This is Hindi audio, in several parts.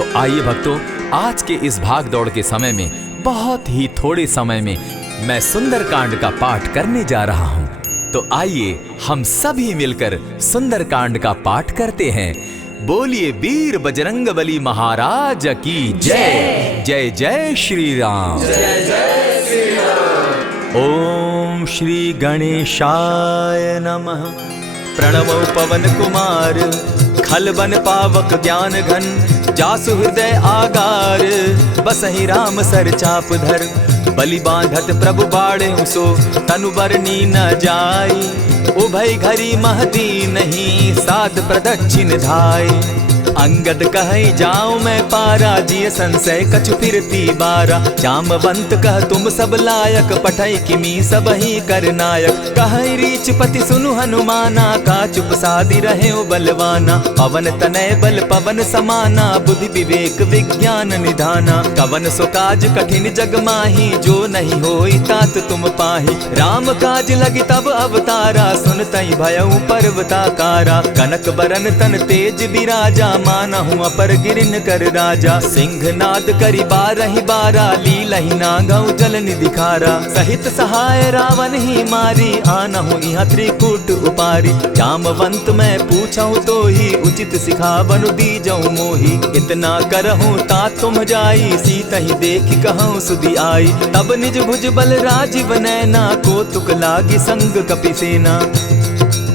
तो आइए भक्तों, आज के इस भाग दौड़ के समय में बहुत ही थोड़े समय में मैं सुंदरकांड का पाठ करने जा रहा हूँ। तो आइए हम सभी मिलकर सुंदरकांड का पाठ करते हैं। बोलिए वीर बजरंगबली महाराज की जय। जय जय श्री राम। जय जय श्री राम। ओम श्री गणेशाय नमः। प्रणवो पवन कुमार, खलबन पावक ज्ञान घन, जासु हृदय आगार, बसहि राम सर चाप धर, बलि बांधत प्रभु बाढ़े सो, तनु बरनी न जाई, उभय घरी महती नहीं, साध प्रदक्षिण धाई। अंगद कहे जाऊं मैं पारा, जिय संशय कछु फिरती बारा, जामवंत कह तुम सब लायक, पठै किमी सब ही कर नायक। कहे रीच पति सुनु हनुमाना, का चुप सादी रहे बलवाना, पवन तनय बल पवन समाना, बुद्धि विवेक विज्ञान निधाना। कवन सो काज कठिन जग माही, जो नहीं होई तात तुम पाही। राम काज लगी तब अवतारा, सुनतई भयउ पर्वताकारा। कनक बरन तन तेज बिराजा, मानहु अपर गिरिन कर राजा। सिंह नाद करि बारहि बारा, लीलहि नागौ जल निधि खारा। सहित सहाय रावण ही मारी, आनहु इहाँ त्रिकूट उपारी। जामवंत मैं पूछऊं तो ही, उचित सिखावनु दीजऊं मोही। इतना करहूं ता तुम जाई, सीतहि देखि कहूं सुधि आई। तब निज भुज बल राजीव नैना, को तुक लागी संग कपिसेना।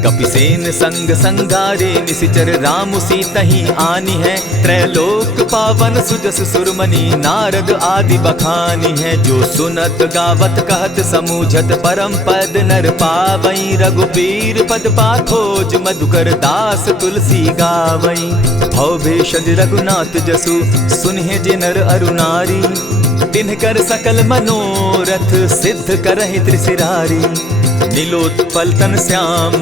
कपिसेन संग संगारे, निशिचर राम सीतहि आनी है। त्रैलोक पावन सुजस सुरमणि, नारद आदि बखानी है। जो सुनत गावत कहत समूझत, परम पद नर पावई। रघुबीर पद पाखोज, मधुकर दास तुलसी गावई। भव भेषज रघुनाथ जसु, सुनहि जे नर अरु नारी। तिनकर सकल मनोरथ, सिद्ध करहि त्रिशिरारी। नीलोत्पल तन श्याम,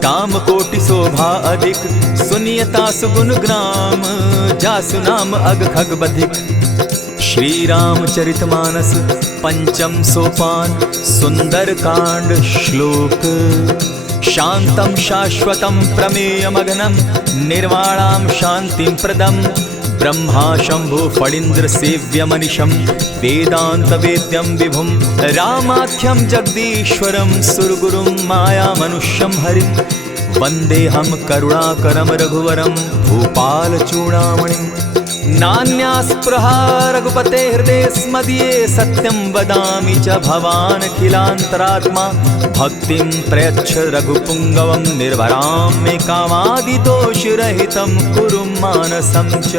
काम कोटि शोभा अधिक। सुनियता सुगुन ग्राम, जासु नाम अग खग बधिक। श्री रामचरित मानस पंचम सोपान, सुंदर कांड श्लोक। शांतम शाश्वतम प्रमेयमग्नं, निर्वाणां शांतिं प्रदम्। ब्रह्मा शंभु फणीन्द्र सेव्य मनिशं, वेदांत वेद्यं विभुं। रामाख्यं जगदीश्वरं, सुरगुरुं माया मनुष्यं हरिं। वन्देऽहं करुणाकरं रघुवरं, भूपाल चूडामणिम्। नान्यास्पृहा रघुपते हृदये स्मदीये, सत्यं वदामि च भवान् किलान्तरात्मा। भक्तिं प्रयच्छ रघुपुङ्गवं, निर्भरां मे कामादिदोषरहितं, कुरु मानसं च।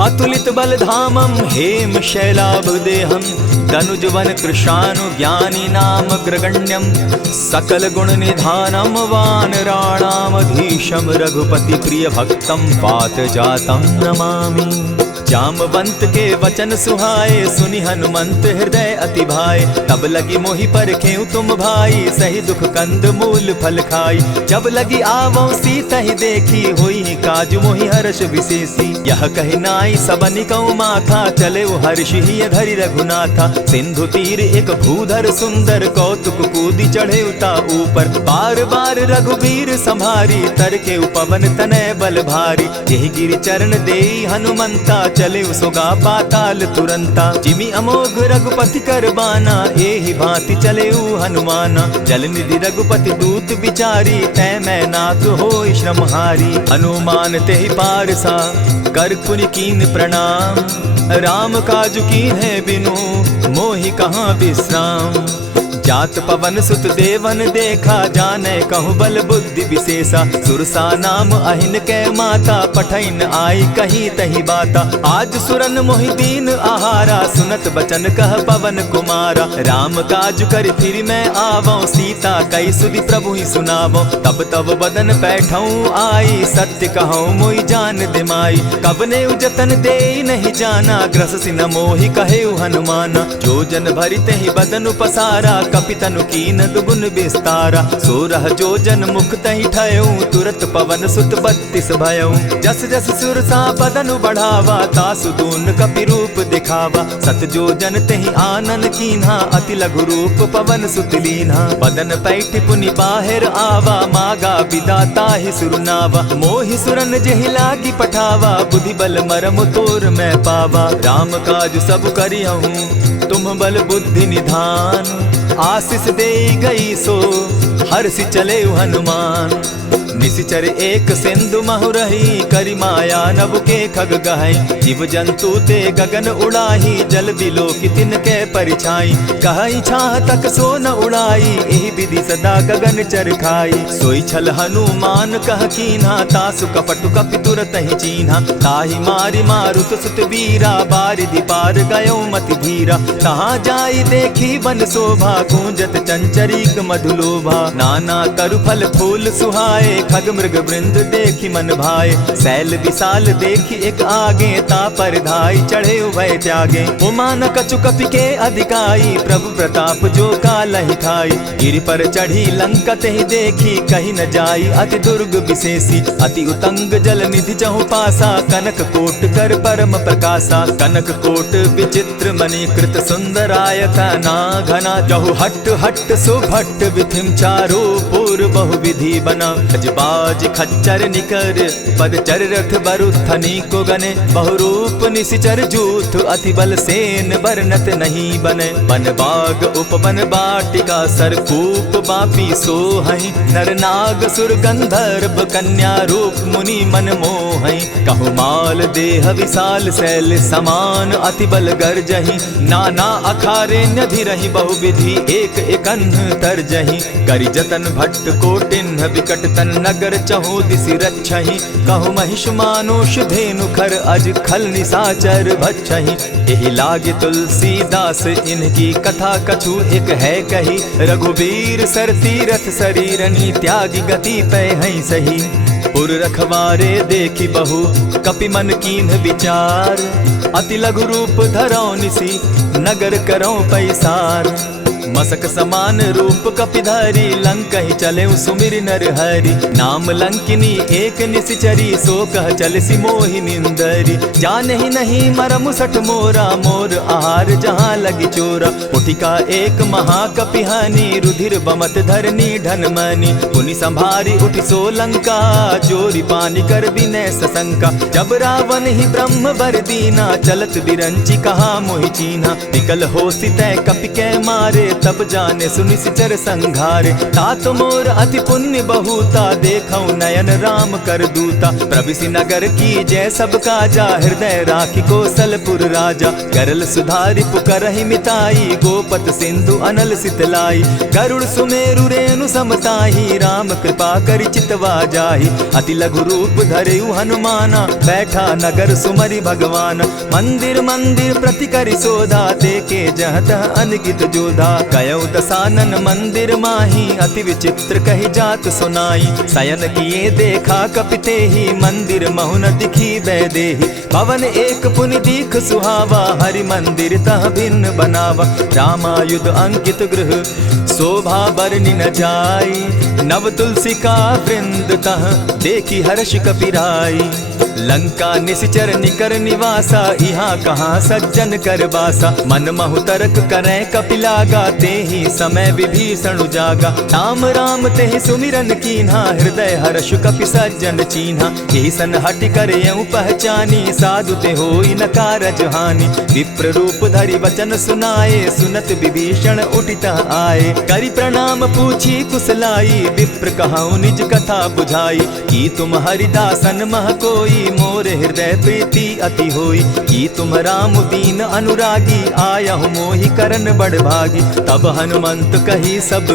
अतुलित बलधामं हेम शैलाभदेहं, तनुजवन कृशानु ज्ञानी नाम ग्रगण्यं। सकल गुण निधानं वानराणामधीशं, रघुपति प्रिय भक्तं वात जातं नमामि। जामवंत के वचन सुहाए, सुनि हनुमंत हृदय अति भाए। तब लगी मोहि परखेउ तुम भाई, सही दुख कंद मूल फल खाई। जब लगी आवो सीतहि देखी, होई काज मोहि हर्ष विशेषी। यह कहि नाई सबनि कौ माथा, चले हर्ष ही धरि रघुनाथा। सिंधु तीर एक भूधर सुंदर, कौतुक कूदी चढ़े उता ऊपर। बार बार रघुबीर संभारी, तर के पवन तनय बल भारी। यही गिरि चरण देई हनुमंता, चले सोगा पाताल तुरंता। जिमि अमोघ रघुपति कर बाना, एहि भांति चले हनुमाना। जल निधि रघुपति दूत बिचारी, तै मैं नाथ होई श्रमहारी। हनुमान तेहि पारसा, कर पुनि कीन प्रणाम। राम काज कीन है बिनु, मोहि कहाँ विश्राम। जात पवन सुत देवन देखा, जाने कहूँ बल बुद्धि विशेषा। सुरसा नाम अहिन कै माता, पठैन आई कही तही बाता। आज सुरन मोहि दीन आहारा, सुनत बचन कह पवन कुमारा। राम काज कर फिर मैं आवऊं, सीता कई सुधि प्रभु ही सुनावो। तब तब बदन पैठऊं आई, सत्य कहूँ मोहि जान दिमाई। कबने उजतन दे नहीं जाना, ग्रस सिन मोहि कहे हनुमाना। जो जन भरित ही बदन पसारा, कपितनु कीन दुगुन विस्तारा। 16 जोजन मुख तहि ठयऊ, तुरत पवन सुत 32 भयऊ। जस जस सुरसा बदनु बढ़ावा, तासु दून कपि रूप दिखावा। 7 जोजन तेहि आनन कीन्हा, अति लघु रूप पवन सुत लीन्हा। बदन पैठ पुनि बाहिर आवा, मागा विदाता ही सुरनावा। मोहि सुरन जेहि लागी पठावा, बुद्धि बल मरम तोर मैं पावा। राम काज सब करियहूँ, तुम बल बुद्धि निधान। आशीष दे गई सो हर्षि चले हनुमान। निशिचर एक सिंधु महु रही, करि माया नभ के खग गहई। जीव जंतु ते गगन उड़ाही, जल बिलो की तिनके परिछाई। कहई छाह तक सो न उड़ाई, एहि विधि सदा गगन चर खाई। सोई छल हनुमान कह कीन्हा, तासु कपटु कपि तुरत ही चीन्हा। ताहि मारि मारुत सुत वीरा, बारिधि पार गयो मति धीरा। कहाँ जाई देखी वन शोभा, गूंजत चंचरीक मधुलोभा। नाना तरु फल फूल सुहाए, खग मृग वृंद देखी मन भाए। शैल विशाल देखी एक आगे, तापर धाई चढ़े उभय त्यागे। उमान कछु कपि के अधिकाई, प्रभु प्रताप जो कालहि ठाई। गिरि पर चढ़ी लंका तेहि देखी, कहीं न जाई अति दुर्ग विशेषी। अति उतंग जल निधि चहु पासा, कनक कोट कर परम प्रकाशा। कनक कोट विचित्र मणि कृत सुंदरायता ना घना। जहु हट हट सुभट विधिम चारो पूर्व बहु विधि बना। बाज खच्चर निकर पद चर रथ बरुथनी को गने। बहुरूप निशिचर जूथ अति बल सेन बरनत नहीं बने। बन बाग उपवन बाटिका सरकूप बापी सोहई। नर नाग सुर गंधर्व कन्या रूप मुनि मन मोहई। कहु माल देह विशाल शैल समान, अति बल गर्जही। नाना अखारे नधिरहि बहुविधि, एक एकन्ह तरजही। करि जतन भट्ट कोटिन्ह विकट तन नगर चहु दिसि रक्षहि। कहु महिष मानुष धेनु खर, अज खल निसाचर भक्षहि। एहि लागे तुलसीदास इनकी कथा, कछु एक है कही। रघुबीर सर तीरथ शरीरनी, त्यागी गति पै हई सही। पुर रखवारे देखी बहु, कपि मन कीन्ह विचार। अति लघु रूप धरौ निसी, नगर करौ पैसार। मसक समान रूप कपिधारी, लंकहि चले सुमिर नर हरि। नाम लंकिनी एक निशिचरी, सो कह चल सी मोहि निंदरी। जानहि नहीं मरम सठ मोरा, मोर आहार जहाँ लगी चोरा। उठिका एक महाकपिहानी, रुधिर बमत धरनी ढन मनी। पुनि संभारी उठि सो लंका, जोरी पानी कर विनय सशंका। जब रावण ही ब्रह्म बर दीना, चलत बिरंची कहा मोहि चीन्हा। निकल होसि तै कपि कै मारे, तब जाने सुनिशिचर संघारे। तात मोर अति पुण्य बहुता, देखऊं नयन राम कर दूता। प्रविशि नगर की जय सब काजा, हृदय राखी कौशलपुर राजा। करल सुधारि पुकरहि मिताई, गोपत सिंधु अनल सितलाई। गरुड़ सुमेरु रेणु समताही, राम कृपा करि चितवा जाहि। अति लघु रूप धरेउ हनुमाना, बैठा नगर सुमरि भगवान। मंदिर मंदिर प्रति करि शोधा, देखे जहत अनगित जोधा। गयो दसानन मंदिर माही, अति विचित्र कही जात सुनाई। शयन किए देखा कपिते ही, मंदिर महु न दिखी वैदेही। भवन एक पुनि दीख सुहावा, हरि मंदिर तह भिन्न बनावा। रामायुध अंकित गृह, शोभा बरनि न जाई। नव तुलसी का वृंद तह, देखी हर्ष कपिराई। लंका निशिचर निकर निवासा, यहाँ कहाँ सज्जन कर बासा। मन महु तर्क करै कपिलागा, तेहि समय विभीषण जागा। राम राम तेहि सुमिरन कीन्हा, हृदय हर्ष कपि सज्जन चीन्हा। ईसन हटि कर यूं पहचानी, साधु ते होई न कारज हानि। विप्र रूप धरि वचन सुनाए, सुनत विभीषण उठित आए। करि प्रणाम पूछी कुशलाई, विप्र कहऊँ निज कथा बुझाई। की तुम हरिदासन मह कोई, मोरे हृदय प्रीति अति होई। की तुम राम दीन अनुरागी, आयहु मोहि करन बड़ भागी। तब हनुमंत कही सब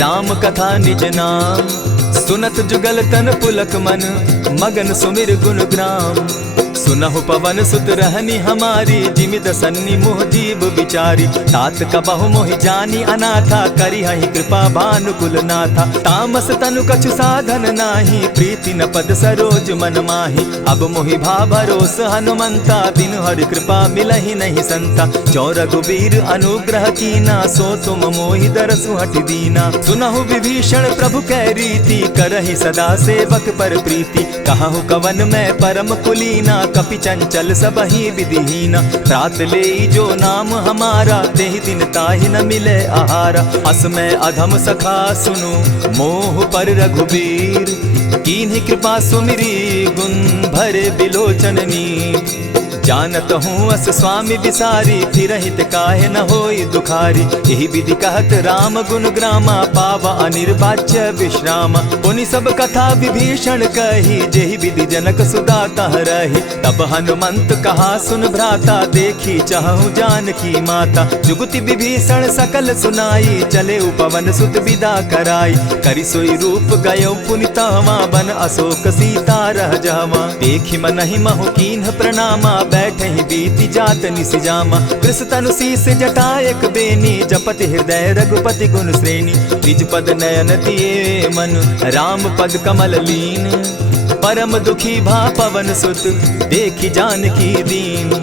राम कथा निज नाम। सुनत जुगल तन पुलक मन, मगन सुमिर गुण ग्राम। सुनहु पवन सुत रहनी हमारी, जिमि दसन्नी मोह जीव विचारी। तात कबहु मोहि जानी अनाथा, करी हहि कृपा भानुकुल नाथा। तामस तनु कछु साधन नाही, प्रीति न पद सरोज मन माही। अब मोहि भा भरोस हनुमंता, बिनु हरि कृपा मिलहि नहीं संता। जो रघुबीर अनुग्रह कीना, सो तुम मोहि दरसु हठि दीना। सुनहु विभीषण प्रभु कै रीति, करहि सदा सेवक पर प्रीति। कहु कवन मैं परम कुलीना, कपि चंचल सबहि विधिहीना। रात ले जो नाम हमारा, तेहि दिन ताहि न मिले आहारा। अस मैं अधम सखा सुनु, मोह पर रघुबीर। कीन्ही कृपा सुमिरी, गुण भरे बिलोचन नीर। जानत हूँ अस स्वामी विसारी, फिर हित काहे न होई दुखारी। यही विधि कहत राम गुण ग्रामा, पावा अनिर्वाच्य विश्राम। पुनि सब कथा विभीषण कही, जेहि विधि जनक सुता तह रही। तब हनुमंत कहा सुन भ्राता, देखी चाहूँ जानकी माता। जुगति विभीषण सकल सुनाई, चले पवन सुत विदा कराई। करि सोई रूप गयो पुनि तहवा, बन अशोक सीता रह जावा। देखी मनहि महु कीन्ह प्रणामा, बैठे ही बीती जात निसिजामा। कृष तनु शीस जटायक बेनी, जपति हृदय रघुपति गुण श्रेणी। निज पद नयन दिए मन, राम पद कमल लीन। परम दुखी भा पवन सुत, देखी जानकी दीन।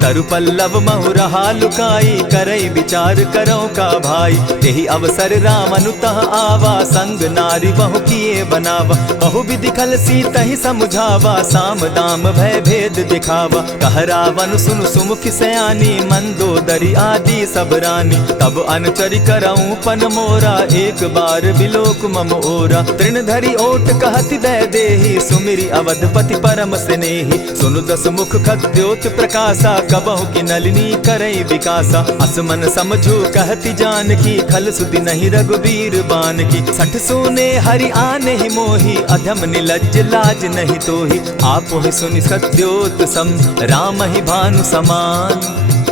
तरु पल्लव महु रहा लुकाई, करई विचार करो का भाई। यही अवसर राम अनुतः आवा, संग नारी बहु किए बनावा। बहु विधि खल सीतहि समुझावा, साम दाम भय भेद दिखावा। कह रावण सुनु सुमुख सयानी, मंदोदरी आदि सब रानी। तब अनुचरि करऊं पन मोरा, एक बार बिलोक मम ओरा। तृण धरि ओट कहति दय देहि, सुमिरि अवधपति परम स्नेही। सुनु दस मुख खद्योत प्रकाशा, कबहु की नलिनी करई विकासा। असमन समझो कहती जानकी, खल सुधि नहीं रघुबीर बान की। सठ सोने हरि आने ही मोही, अधम निलज्ज लाज नहीं तोही। आप ही सुनि सत्योत सम, राम ही भानु समान।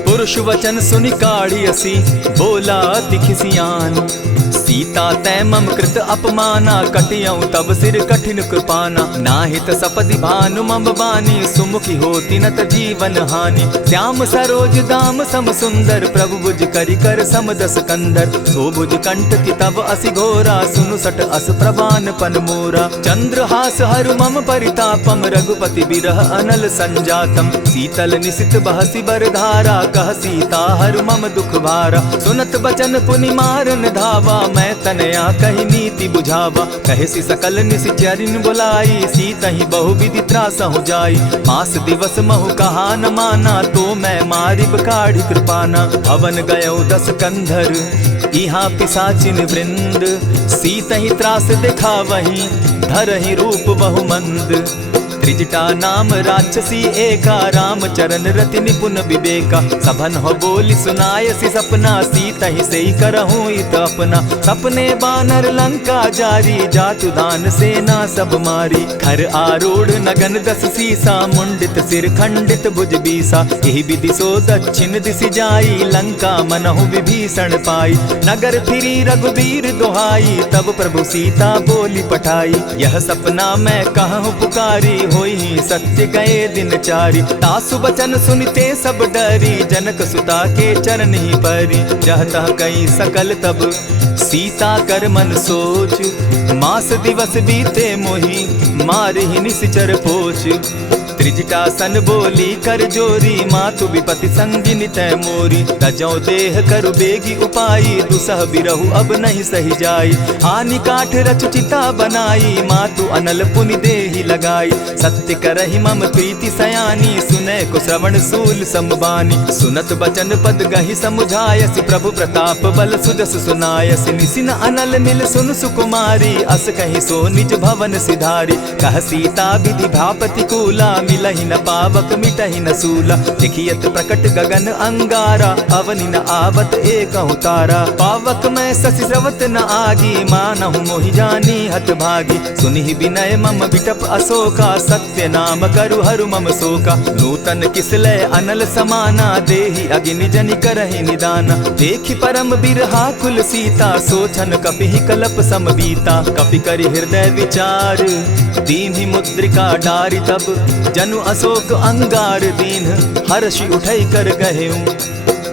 पुरुष वचन सुनि काढ़ी असी, बोला अति खिसियान। सीता तै मम कृत अपमाना, कटियऊं तब सिर कठिन कृपाना। नाहित सपदि भानु मम बानी, सुमुखी होती न त जीवन हानि। श्याम सरोज दाम सम सुंदर, प्रभु भुज करि कर सम दस कंधर। सो भुज कंठ की तब असि घोरा, सुनु सट अस प्रवान पन मोरा। चंद्रहास हरु मम परितापम, रघुपति बिरह अनल संजातम। शीतल निशित बहसी बरधारा, कह सीता हरु मम दुख भारा। सुनत बचन पुनि मारन धावा, मैं तनया कही नीति बुझावा। कहे सी सकल निश्चरिन बुलाई, सीतहि बहु विधि त्रास हो जाई। मास दिवस महु कहा न माना, तो मैं मारिब काढ़ी कृपाना। हवन गयो दस कंधर, इहाँ पिशाचिन वृंद। सीतहि त्रास दिखावहि, धरहि रूप बहु मंद। त्रिजटा नाम राक्षसी एका, राम चरण रति निपुण विवेका। सभन हो बोली सुनायसी सपना, सीतहि सेई करहूँ इत अपना। सपने बानर लंका जारी, जातु दान सेना सब मारी। खर आरूढ़ नगन दस सीसा, मुंडित सिर खंडित भुज बीसा। यही विधि सो दक्षिण दिशि जाई, लंका मनहु विभीषण पाई। नगर फिरी रघुबीर दुहाई, तब प्रभु सीता बोली पठाई। यह सपना मैं कहूँ पुकारी, होई सत्य गए दिन चारी। तासु बचन सुनते सब डरी, जनक सुता के चरण ही परी। जहता कई सकल तब सीता कर मन सोच, मास दिवस बीते मोही, मार ही निश्चर पोच। त्रिजटा सन बोली कर जोरी, मातु विपति संगिनी तै मोरी। तजौ देह करु बेगी उपाई, दुसह बिरहु अब नहीं सही जाई। हानि काठ रचचिता बनाई, मातु अनल पुनि देहि लगाई। सत्य करहि मम प्रीति सयानी, सुनै को श्रवण सूल समबानी। सुनत बचन पद गहि समुझायसि, प्रभु प्रताप बल सुजस सुनायसि। निसिन अनल मिल सुन सुकुमारी, अस कहि सो निज भवन सिधारी। कह सीता विधि भापति कूला, मिलहि न पावक मिटहि न सूला। देखियत प्रकट गगन अंगारा, अवनि न आवत एकहु तारा। पावक मैं शशि स्रवत न आगी, मानहु मोहि जानी हत भागी। सुनिहि विनय मम बिटप अशोका, सत्य नाम करु हरु मम शोका। नूतन किसलय अनल समाना, देहि अगिनि जनि करहि निदाना। देखि परम बिरहा कुल सीता, सोचन कपिहि कलप सम बीता। कपि करि हृदय विचार, दीन्हि मुद्रिका डारि तब जनु अशोक अंगार दीन, हर्षि उठै कर गहेऊ।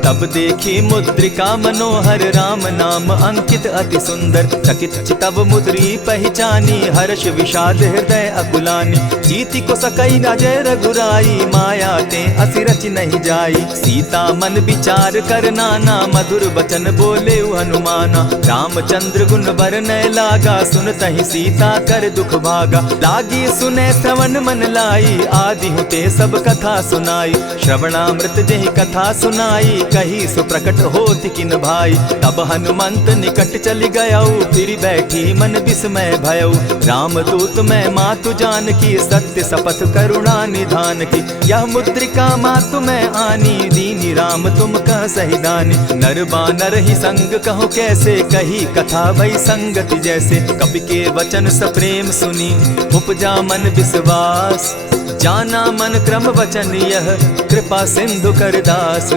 तब देखी मुद्रिका मनोहर, राम नाम अंकित अति सुंदर। चकित चितव मुद्री पहचानी, हर्ष विषाद हृदय अकुलानी। जीति को सकई अजय रघुराई, माया ते असि रचि नहीं जाई। सीता मन विचार कर नाना, मधुर बचन बोले हनुमाना। रामचंद्र गुण बरनय लागा, सुनतहि सीता कर दुख भागा। लागी सुने श्रवण मन लाई, आदि हुते सब कथा सुनाई। श्रवणामृत जेहि कथा सुनाई, कही सो प्रकट होत किन भाई। तब हनुमंत निकट चली गयऊ, फिर बैठी मन विस्मय भयऊ। रामदूत मैं मातु जान की, सत्य शपथ करुणा निधान की। यह मुद्रिका मातु मैं आनी, दीनी राम तुम कह सही दानी। नर बानर ही संग कहो कैसे, कही कथा भई संगति जैसे। कपि के वचन सप्रेम सुनी, उपजा मन विश्वास। जाना मन क्रम वचन यह, कृपा सिंधु कर दास।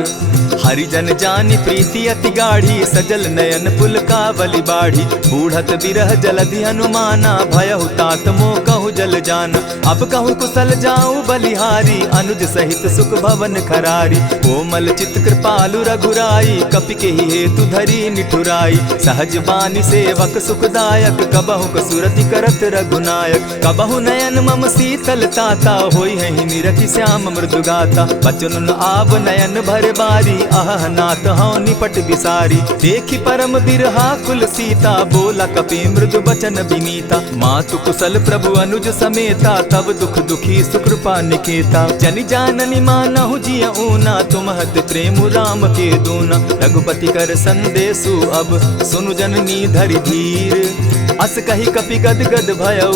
हरिजन जानी प्रीति अति गाढ़ी, सजल नयन पुलकावली बाढ़ी। बूढ़त बिरह जलधि हनुमाना, भयहु तात मोह कहु जल जाना। अब कहु कुशल जाऊं बलिहारी, अनुज सहित सुख भवन खरारी। कोमल चित कृपालु रघुराई, कपि के ही हेतु धरी निठुराई। सहज बानी सेवक सुखदायक, कबहु कसुरति करत रघुनायक। कबहु नयन मम शीतल ताता, होई है निरखि श्याम मृदु गाता। बचन आव नयन भर बारी, आह नाथ हौ निपट बिसारी। देखी परम बिरहा कुल सीता, बोला कपि मृदु बचन विनीता। मातु कुशल प्रभु अनुज समेता, तब दुख दुखी सुकृपा निकेता। जनि जाननि मानहु जिय ऊना, तुमहत प्रेम राम के दूना। रघुपति कर संदेशु अब, सुनु जननी धरि धीर। अस कही कपि गद गद भयऊ,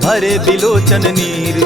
भरे बिलोचन नीर।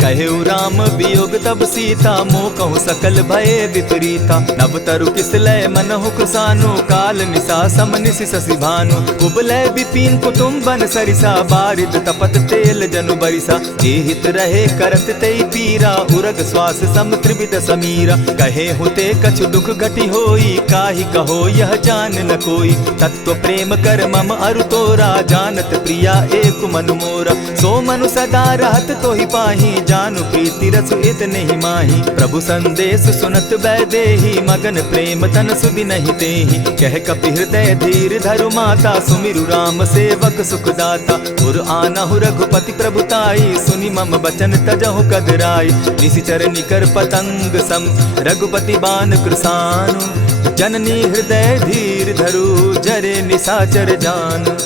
कहेउ राम वियोग तब सीता, मोह कहु सकल भये विपरीता। नव तरु किस लय मनहु कृसानु, काल निशा सम निशि शशि भानु। कुबलय विपिन कुटुम्बन सरिसा, बारिद तपत तेल जनु बरिसा। जे हित रहे करत तेई पीरा, उरग श्वास सम त्रिविध समीरा। कहे हुते कछु दुख घटी होई, काहि कहो यह जान न कोई। तत्व प्रेम कर मम अरु तोरा, जानत प्रिया एक मनु मोरा। सो मनु सदा रहत तोहि पाही, जानु प्रीति रसु इतने ही माही। प्रभु संदेश सुनत वैदेही, मगन प्रेम तन सुधि नहीं तेहि। कह कपि हृदय धीर धरु माता, सुमिरु राम सेवक सुखदाता। उर आनहु रघुपति प्रभुताई, सुनि मम बचन तजहु कदराई। निशिचर निकर पतंग सम, रघुपति बान कृसानु। जननी हृदय धीर धरु, जरे निशाचर जान।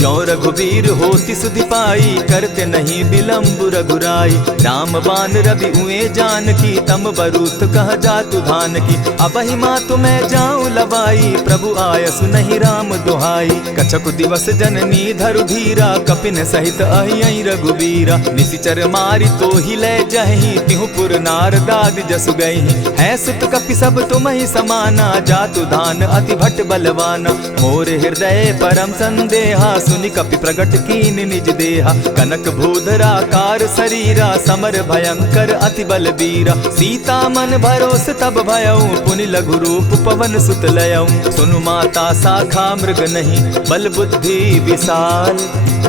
ज्यों रघुवीर होति सुधि पाई, करते नहीं विलम्ब रघुराई। राम बान रवि उए जानकी, तम बरूथ कह जातु धान की। अबहि मातु मैं जाऊं लवाई, प्रभु आयसु नहीं राम दुहाई। कछक दिवस जननी धरु धीरा, कपिन सहित अहियहि रघुबीरा। निशिचर मारि तो ही लय जहि, तिहु पुर नारदादि जसु गहि। है सुत कपि सब तुमहि समाना, जातु धान अति भट बलवाना। मोर हृदय परम संदेहा, सुनि कपि प्रगट कीन निज देहा। कनक भूधराकार शरीरा, समर भयंकर अति बलबीरा। सीता मन भरोस तब भयऊ, पुनि लघु रूप पवन सुत लयऊ। सुनु माता शाखा मृग नहीं, बल बुद्धि विशाल।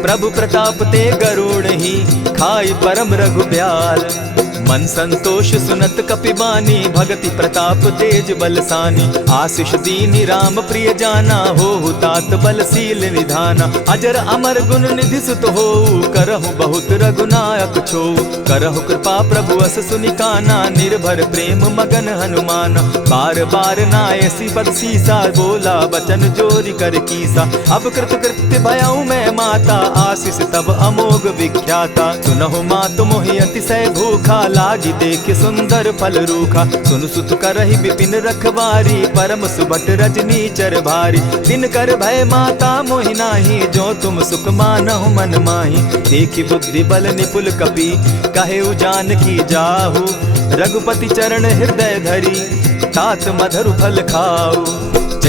प्रभु प्रताप ते गरुड़ ही, खाई परम रघुब्याल। मन संतोष सुनत कपिबानी, भगति प्रताप तेज बलसानी। आशीष दीनी राम प्रिय जाना, हो तात बलशील निधाना। अजर अमर गुण निधि सुत हो, करहु बहुत रघुनायक छो। करहु कृपा प्रभु अस सुनिकाना, निर्भर प्रेम मगन हनुमाना। बार बार नायसी पद सीसा, बोला बचन जोरी कर कीसा। अब कृत कृत्य भयऊ मैं माता, आशीष तब अमोघ विख्याता। सुनहु मातु मोहि अतिशय भूखा, लागी देख सुंदर फल रूखा। सुन सुत करहि विपिन रखवारी, परम सुबट रजनी चर भारी। दिन कर भय माता मोहि नाही, जो तुम सुख मानहु मन माही। देखी बुद्धि बल निपुल कपि, कहेउ जानकी जाहु। रघुपति चरण हृदय धरी, तात मधुर फल खाऊ।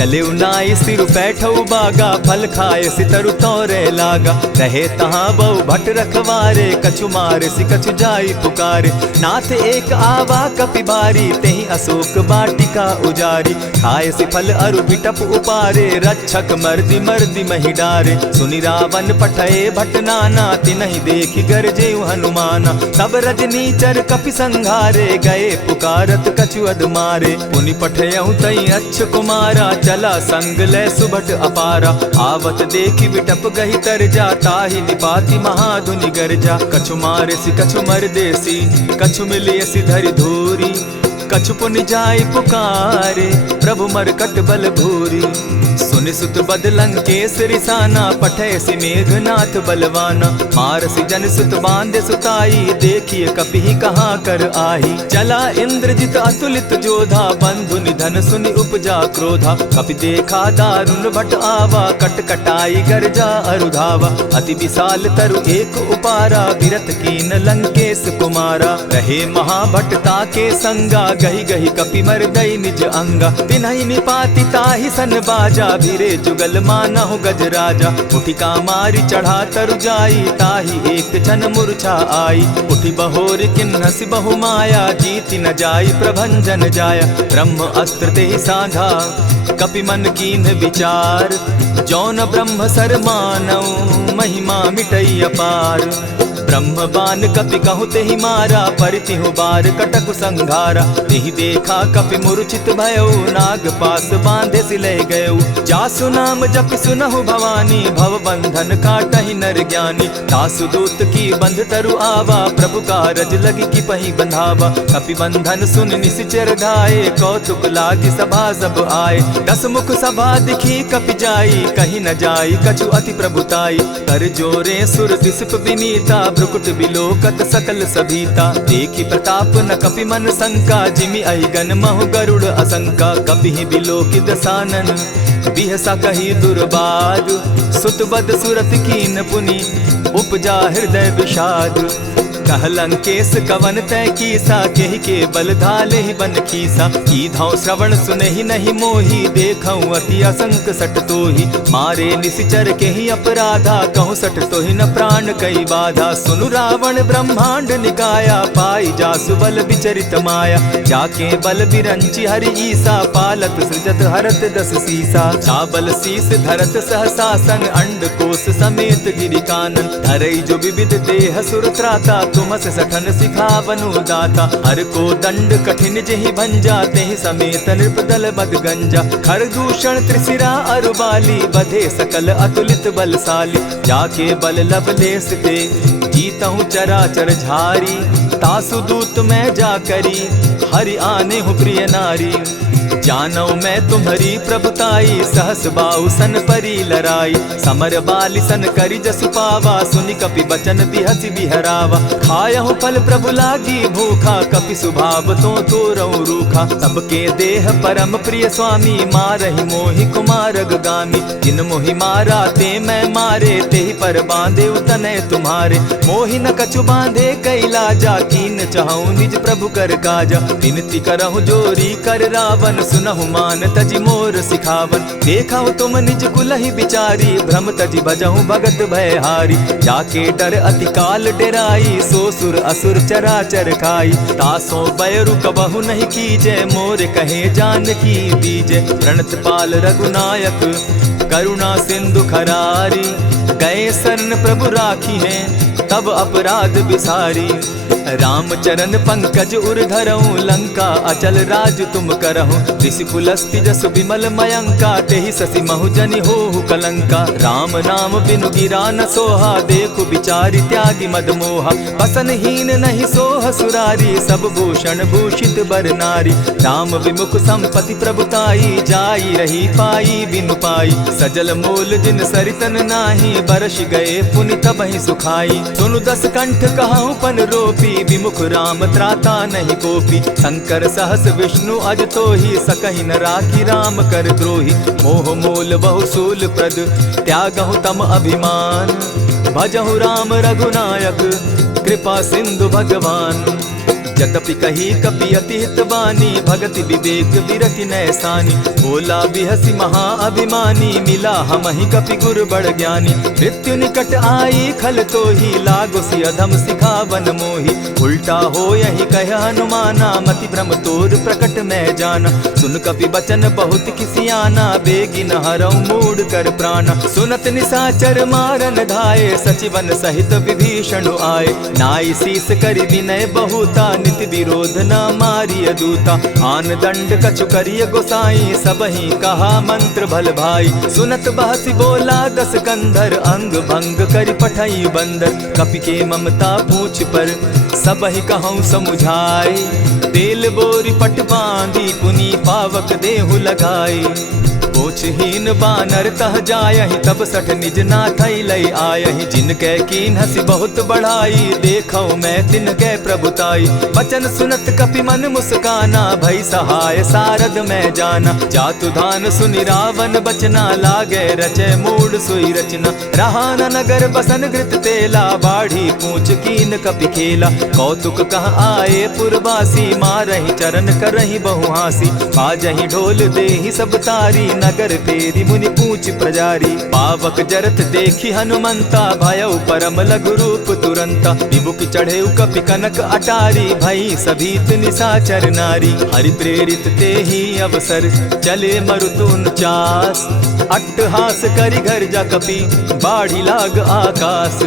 चले उनाई सिर बैठऊ बागा, फल खाए सितरु तौरे लागा। रहे तहाँ बहु भट रखवारे, कछु मारे सि कछु जाई पुकारे। नाथ एक आवा कपि बारी, तेहि अशोक बाटिका उजारी। खाए सि फल अरु बिटप उपारे, रक्षक मर्दि मर्दि महि डारे। सुनि रावण पठए भट नाना, तिनहि देखि गरजे हनुमाना। सब रजनीचर कपि संघारे, गए पुकारत कछु अध मारे। पुनि पठयहु तई अच्छ कुमारा, चला संग लै सुभट अपारा। आवत देखि बिटप गहि तरजा, ताहि निपाति महाधुनि गरजा। कछु मारे सि कछु मरदेसी, कछु मिलियसि धरि धूरी। कछु पुनि जाई पुकारे, प्रभु मरकट बल भूरी। सुनि सुत बद लंकेश रिसाना, पठय सि मेघनाथ बलवाना। मार सि जन सुत बांधे सुताई, देखिए कपि कहाँ कर आही। चला इंद्रजित अतुलित जोधा, बंधु निधन सुनि उपजा क्रोधा। कपि देखा दारुण भट आवा, कट कटाई गरजा अरुधावा। अति विशाल तरु एक उपारा, बिरत कीन लंकेश कुमारा। रहे महाभटता के संगा, गही गही कपि मरदई निज अंगा। तिन्हि निपाति ताहि सन बाजा, भिरे जुगल मानहु गजराजा। उठिका मारी चढ़ा तरु जाई, ताहि एक छन मूर्छा आई। उठि बहोर किन्हसि बहु माया, जीति न जाई प्रभंजन जाया। ब्रह्म अस्त्र तेहि साधा, कपि मन कीन विचार। जौन ब्रह्म सर मानऊ, महिमा मिटई अपार। ब्रह्म बान कपि कहु तेहि मारा, परितिहु बार कटक संघारा। तेहि देखा कपि मूर्छित भयउ, नाग पास बांधे सि ले गयउ। जासु नाम जपि सुनहु भवानी, भव बंधन काटहि नर ज्ञानी। तासु दूत की बंध तरु आवा, प्रभु कारज लगी कि पहि बंधावा। कपि बंधन सुन निसिचर धाये, कौतुक लागी सभा सब आए। दस मुख सभा दिखी कपि जाई, कहीं न जाई कछु अति प्रभुताई। कर जोरे सुर दिसप विनीता, भ्रुकुट बिलोकत सकल सभीता। देखि प्रताप न कपि मन शंका, जिमि अहिगन महु गरुड़ असंका। कपि बिलोकि दसानन, बिहसा कही दुर्बाद। सुत बद सुरत कीन पुनि, उपजा हृदय विषाद। कह लंकेश कवन तय कीसा, केहि के बल धाले ही बन खीसा। की धाव श्रवण सुने ही नहीं मोही, देखऊं अति असंक सट तोही। मारे निसिचर केहि अपराधा, कहूँ सट तोहि न प्राण कई बाधा। सुनु रावण ब्रह्मांड निकाया, पाई जासु बल विचरित माया। जाके बल बिरंची हरि ईसा, पालत सृजत हरत दस सीसा। चाबल शीस धरत सहसासन, अंड कोश समेत गिरि कानन। धरई जो विविध देह सुर त्राता, तुमस सठन सिखावनु दाता। हर को दंड कठिन जेहि भंजा, तेहि समेत नृपदल बद गंजा। खर दूषण त्रिशिरा अरुबाली, बधे सकल अतुलित बलशाली। जाके बल लवलेस ते, जीतहु चराचर झारी। तासु दूत मैं जा करी, हरि आने हूँ प्रिय नारी। जानौ मैं तुम्हारी प्रभुताई, सहस बाहु सन परी लराई। समर बाली सन करि जसु पावा, सुनि कपि बचन बिहसि बिहरावा। खायहु फल प्रभु लागी भूखा, कपि सुभाव तो तोरऊ रूखा। सबके देह परम प्रिय स्वामी, मारहि मोहि कुमारग गामी। जिन मोहि मारा ते मैं मारे, तेहि पर बांधे उतने तुम्हारे। मोहि न कछु बांधे कैलाजा, कीन चहु निज प्रभु कर काजा। विनती करहु जोरी कर रावण, सुनहु मान तजि मोर सिखावन। देखहु तुम निज कुलहि बिचारी, भ्रम तजि भजहु भगत भयहारी। जाके डर अति काल डेराई, सो सुर असुर चराचर खाई। तासो बैरु कबहु नहीं कीजे, मोर कहे जानकी दीजे। प्रणत पाल रघुनायक, करुणा सिंधु खरारी। गए शरण प्रभु राखी हैं, तब अपराध बिसारी। राम चरण पंकज उर धरऊं, लंका अचल राज तुम करहूं। ऋषि पुलस्ति जसु विमल मयंका, तेहि ससि महु जनि होहु कलंका। राम नाम बिनु गिरा न सोहा, देखु बिचारी त्यागी मद मोहा। बसनहीन नहीं सोह सुरारी, सब भूषण भूषित बर नारी। राम विमुख संपति प्रभुताई, जाई रही पाई बिनु पाई। सजल मोल जिन सरितन नाही, बरस गए पुनि तबहि सुखाई। सुनु दस कंठ कहूँ पन रोपी, विमुख राम त्राता नहीं कोपी। शंकर सहस विष्णु अज तो ही, सकहि न राखी राम कर द्रोही। मोह मोल बहुसूल प्रद, त्यागहु तम अभिमान। भजहु राम रघुनायक, कृपा सिंधु भगवान। यद्यपि कही कपि अति हितवानी, भगति विवेक विरति नैसानी। बोला बिहसी महा अभिमानी, मिला हमहि कपि गुर बड़ ज्ञानी। मृत्यु निकट आई खल तो ही, लागो सि अधम सिखावन मोही। उल्टा हो यही कह हनुमाना, मति भ्रम तोर प्रकट मैं जाना। सुन कपि बचन बहुत किसियाना, बेगी न हरऊ मूड कर प्राणा। सुनत निशाचर मारन धाये, सचिवन सहित विभीषण आए। नाई शीस करि विनय बहुता, नित विरोध न मारिय दूता। आन दंड कछु करिय गोसाई, सबहि कहा मंत्र भल भाई। सुनत बहसी बोला दस कंधर, अंग भंग करि पठई बंदर। कपि के ममता पूछ पर, सबहि कहूँ समुझाए। तेल बोरी पट बांधी, पुनि पावक देहु लगाई। पोछहीन बानर तह जायहि, तब सठ निज नाथै लई आयहि। जिनकै कीन हसी बहुत बढ़ाई, देखौ मैं तिनकै प्रभुताई। बचन सुनत कपि मन मुस्काना, भई सहाय सारद मैं जाना। जातु धान सुनि रावण बचना, लागे रचय मूड सोई रचना। रहा न नगर बसन घृत तेला, बाढ़ी पूछ कीन कपि खेला। कौतुक कह आए पुरवासी, मारहि चरण करहि बहुहासी। बाजहि ढोल देहि सब तारी, नगर तेरी मुनि पूछ प्रजारी। पावक जरत देखी हनुमंता, भयउ परम लघु रूप तुरंता। विमुख चढ़े कपि कनक अटारी, भई सभीत निशाचर नारी। हरि प्रेरित ते ही अवसर, चले मरुत 49। अट्टहास करि घर जा कपि, बाढ़ी लाग आकाश।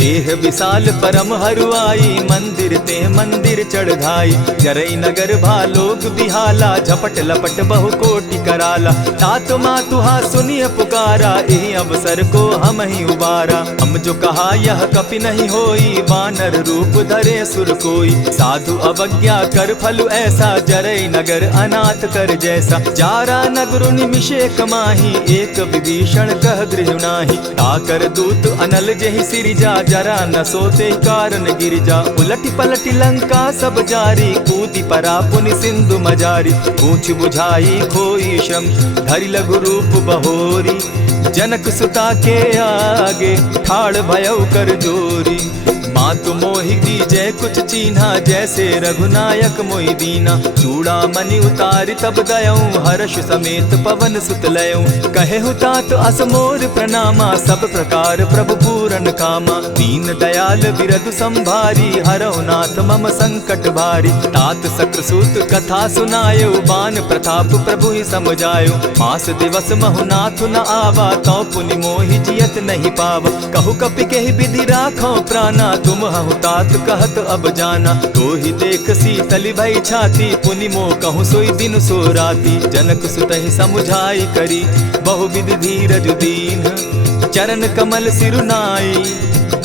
देह विशाल परम हरुआई, मंदिर ते मंदिर चढ़ाई। जरई नगर भालोग बिहाला, झपट लपट बहु कोटि कराला। तात मातुहा सुनिय पुकारा, एहि अवसर को हम ही उबारा। हम जो कहा यह कपि नहीं होई, वानर रूप धरे सुर कोई। साधु अवज्ञा कर फल ऐसा, जरई नगर अनाथ कर जैसा। जारा नगर निमिषे कमाही, एक विभीषण कह गृह नाही। ताकर दूत अनल जेहि सिरिजा, जरा न सोते कारण गिरिजा। उलटी पलटी लंका सब जारी, कूदी परा पुनि सिंधु मजारी। पूछ बुझाई खोई श्रम, धरि लघु रूप बहोरी। जनक सुता के आगे, ठाड़ भयउ कर जोरी। मातु मोहि दीजै कुछ चीन्हा, जैसे रघुनायक मोहि दीना। चूड़ा मणि उतारि तब दयऊं, हर्ष समेत पवन सुत लयऊं। कहेहु तात असमोर प्रणामा, सब प्रकार प्रभु पूरन कामा। दीन दयाल बिरदु संभारी, हरहु नाथ मम संकट भारी। तात सक्रसूत कथा सुनायो, बान प्रताप प्रभु ही समझायो। मास दिवस महु नाथ न आवा, तौ पुनि मोहि जियत नहीं पावा। कहु कपि केहि विधि राखो प्राणा, तुम हहु तात कहत अब जाना। तो ही देख शीतली भई छाती, पुनि मो कहूँ सोई दिन सो राती। जनक सुतहि समुझाई करी, बहु विधि धीरज दीन। चरण कमल सिरुनाई,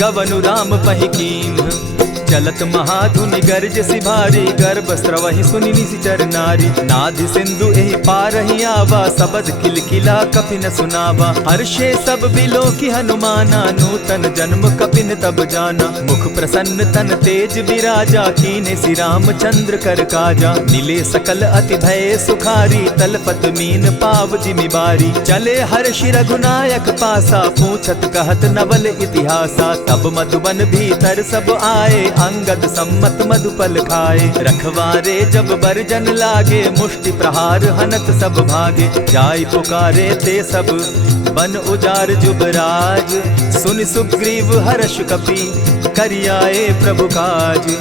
गवनु राम पहि कीन्ह। चलत महाधुनि गर्ज सिभारी, गर्भ स्रवहि सुनि निशिचर नारी। नाधि सिंधु एहि पारहि आवा, सबद किलकिला कपि न सुनावा। हर्षे सब बिलोकी हनुमाना, नूतन जन्म कपिन तब जाना। मुख प्रसन्न तन तेज विराजा, कीने श्री रामचंद्र कर काजा। मिले सकल अति भय सुखारी, तलपत मीन पाव जिमि बारी। चले हर्षि रघुनायक पासा, पूछत कहत नवल इतिहासा। तब मधुबन भीतर सब आए, अंगद सम्मत मधुपल खाए। रखवारे जब बरजन लागे, मुष्टि प्रहार हनत सब भागे। जाय पुकारे ते सब, बन उजार जुबराज। सुन सुग्रीव हर्ष कपि, करियाए प्रभु काज।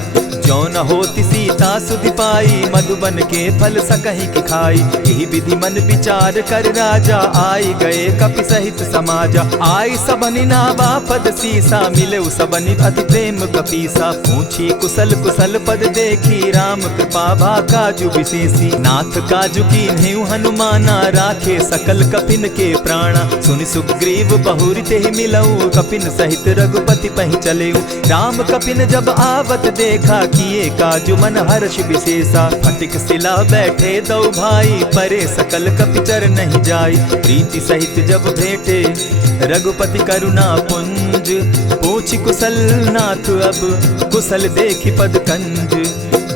जो न होती सीता सुधि पाई, मधुबन के फल सकहि कि खाई। यही विधि मन विचार कर राजा, आई गए कपि सहित समाजा। आई सबनि नावा पद सीसा, मिले सबनि अति प्रेम कपीसा। पूछी कुशल कुशल पद देखी, राम कृपा भा काजु विशेषी। नाथ काजु कीन्हेउ हनुमाना, राखे सकल कपिन के प्राणा। सुनि सुग्रीव बहुरि तेहि मिलऊ, कपिन सहित रघुपति पहि चलेऊ। राम कपिन जब आवत देखा, किए काजु मन हर्ष विशेषा। फटिक सिला बैठे दो भाई, परे सकल कपिचर नहीं जाई। प्रीति सहित जब भेटे, रघुपति करुणा पुंज। पूछ कुशल नाथ अब, कुशल देखि पद कंज।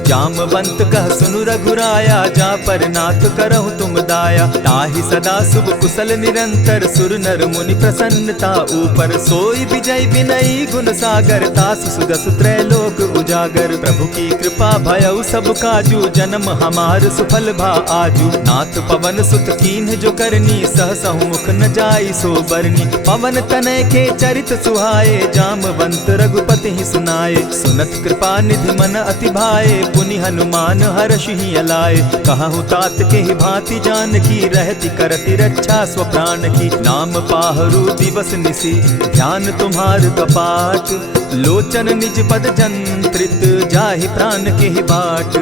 जामवंत कह सुनु रघुराया, जा पर नाथ करहु तुम दाया। ताहि सदा शुभ कुशल निरंतर, सुर नर मुनि प्रसन्नता ऊपर। सोई विजय विनयी गुण सागर, तास सुदस त्रैलोक उजागर। प्रभु की कृपा भयउ सब काजू, जन्म हमार सुफल भा आजू। नाथ पवन सुत कीन्ह जो करनी, सहसहु मुख न जाई सो बरनी। पवन तनय के चरित सुहाए, जामवंत रघुपति ही सुनाए। सुनत कृपा निधि मन अति भाए, पुनि हनुमान हर्षि ही अलाए। कहूँ तात के ही भांति जान की, रहती करती रक्षा स्व प्राण की। नाम पाहरु दिवस निसी, ध्यान तुम्हार कपाट। लोचन निज पद जंत्रित, जाहि प्राण के ही बाट।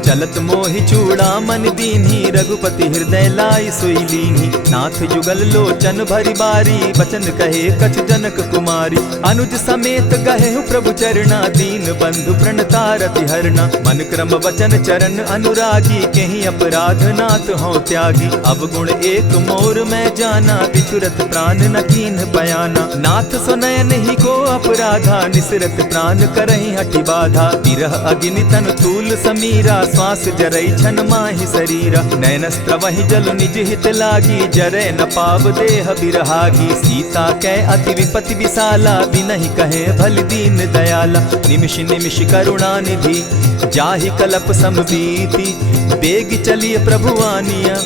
चलत मोहि चूड़ामन दीन्ही, रघुपति हृदय लाई सोई लीन्ही। नाथ जुगल लोचन भरी बारी, बचन कहे कछ जनक कुमारी। अनुज समेत गहे प्रभु चरणा, दीन बंधु प्रणतारति हरना। मन क्रम वचन चरण अनुरागी, कहीं अपराध नाथ हो त्यागी। अब गुण एक मोर मैं जाना, बिछुरत प्राण न कीन्ह बयाना। नाथ सुनयन ही को अपराधा, निसरत प्राण करहि हठि बाधा। विरह अग्नि तन तूल समीरा, श्वास जरई छन माहि शरीरा। नयनस्त्र वही जल निज हित लागी, जरै न पाव देह बिरहागी। सीता कै अति विपति विशाला, बिनहि कहे भल दीन दयाला। निमिष निमिष करुणा निधि, जाहि कलप समबीति। बेग चलिए प्रभु आनिया,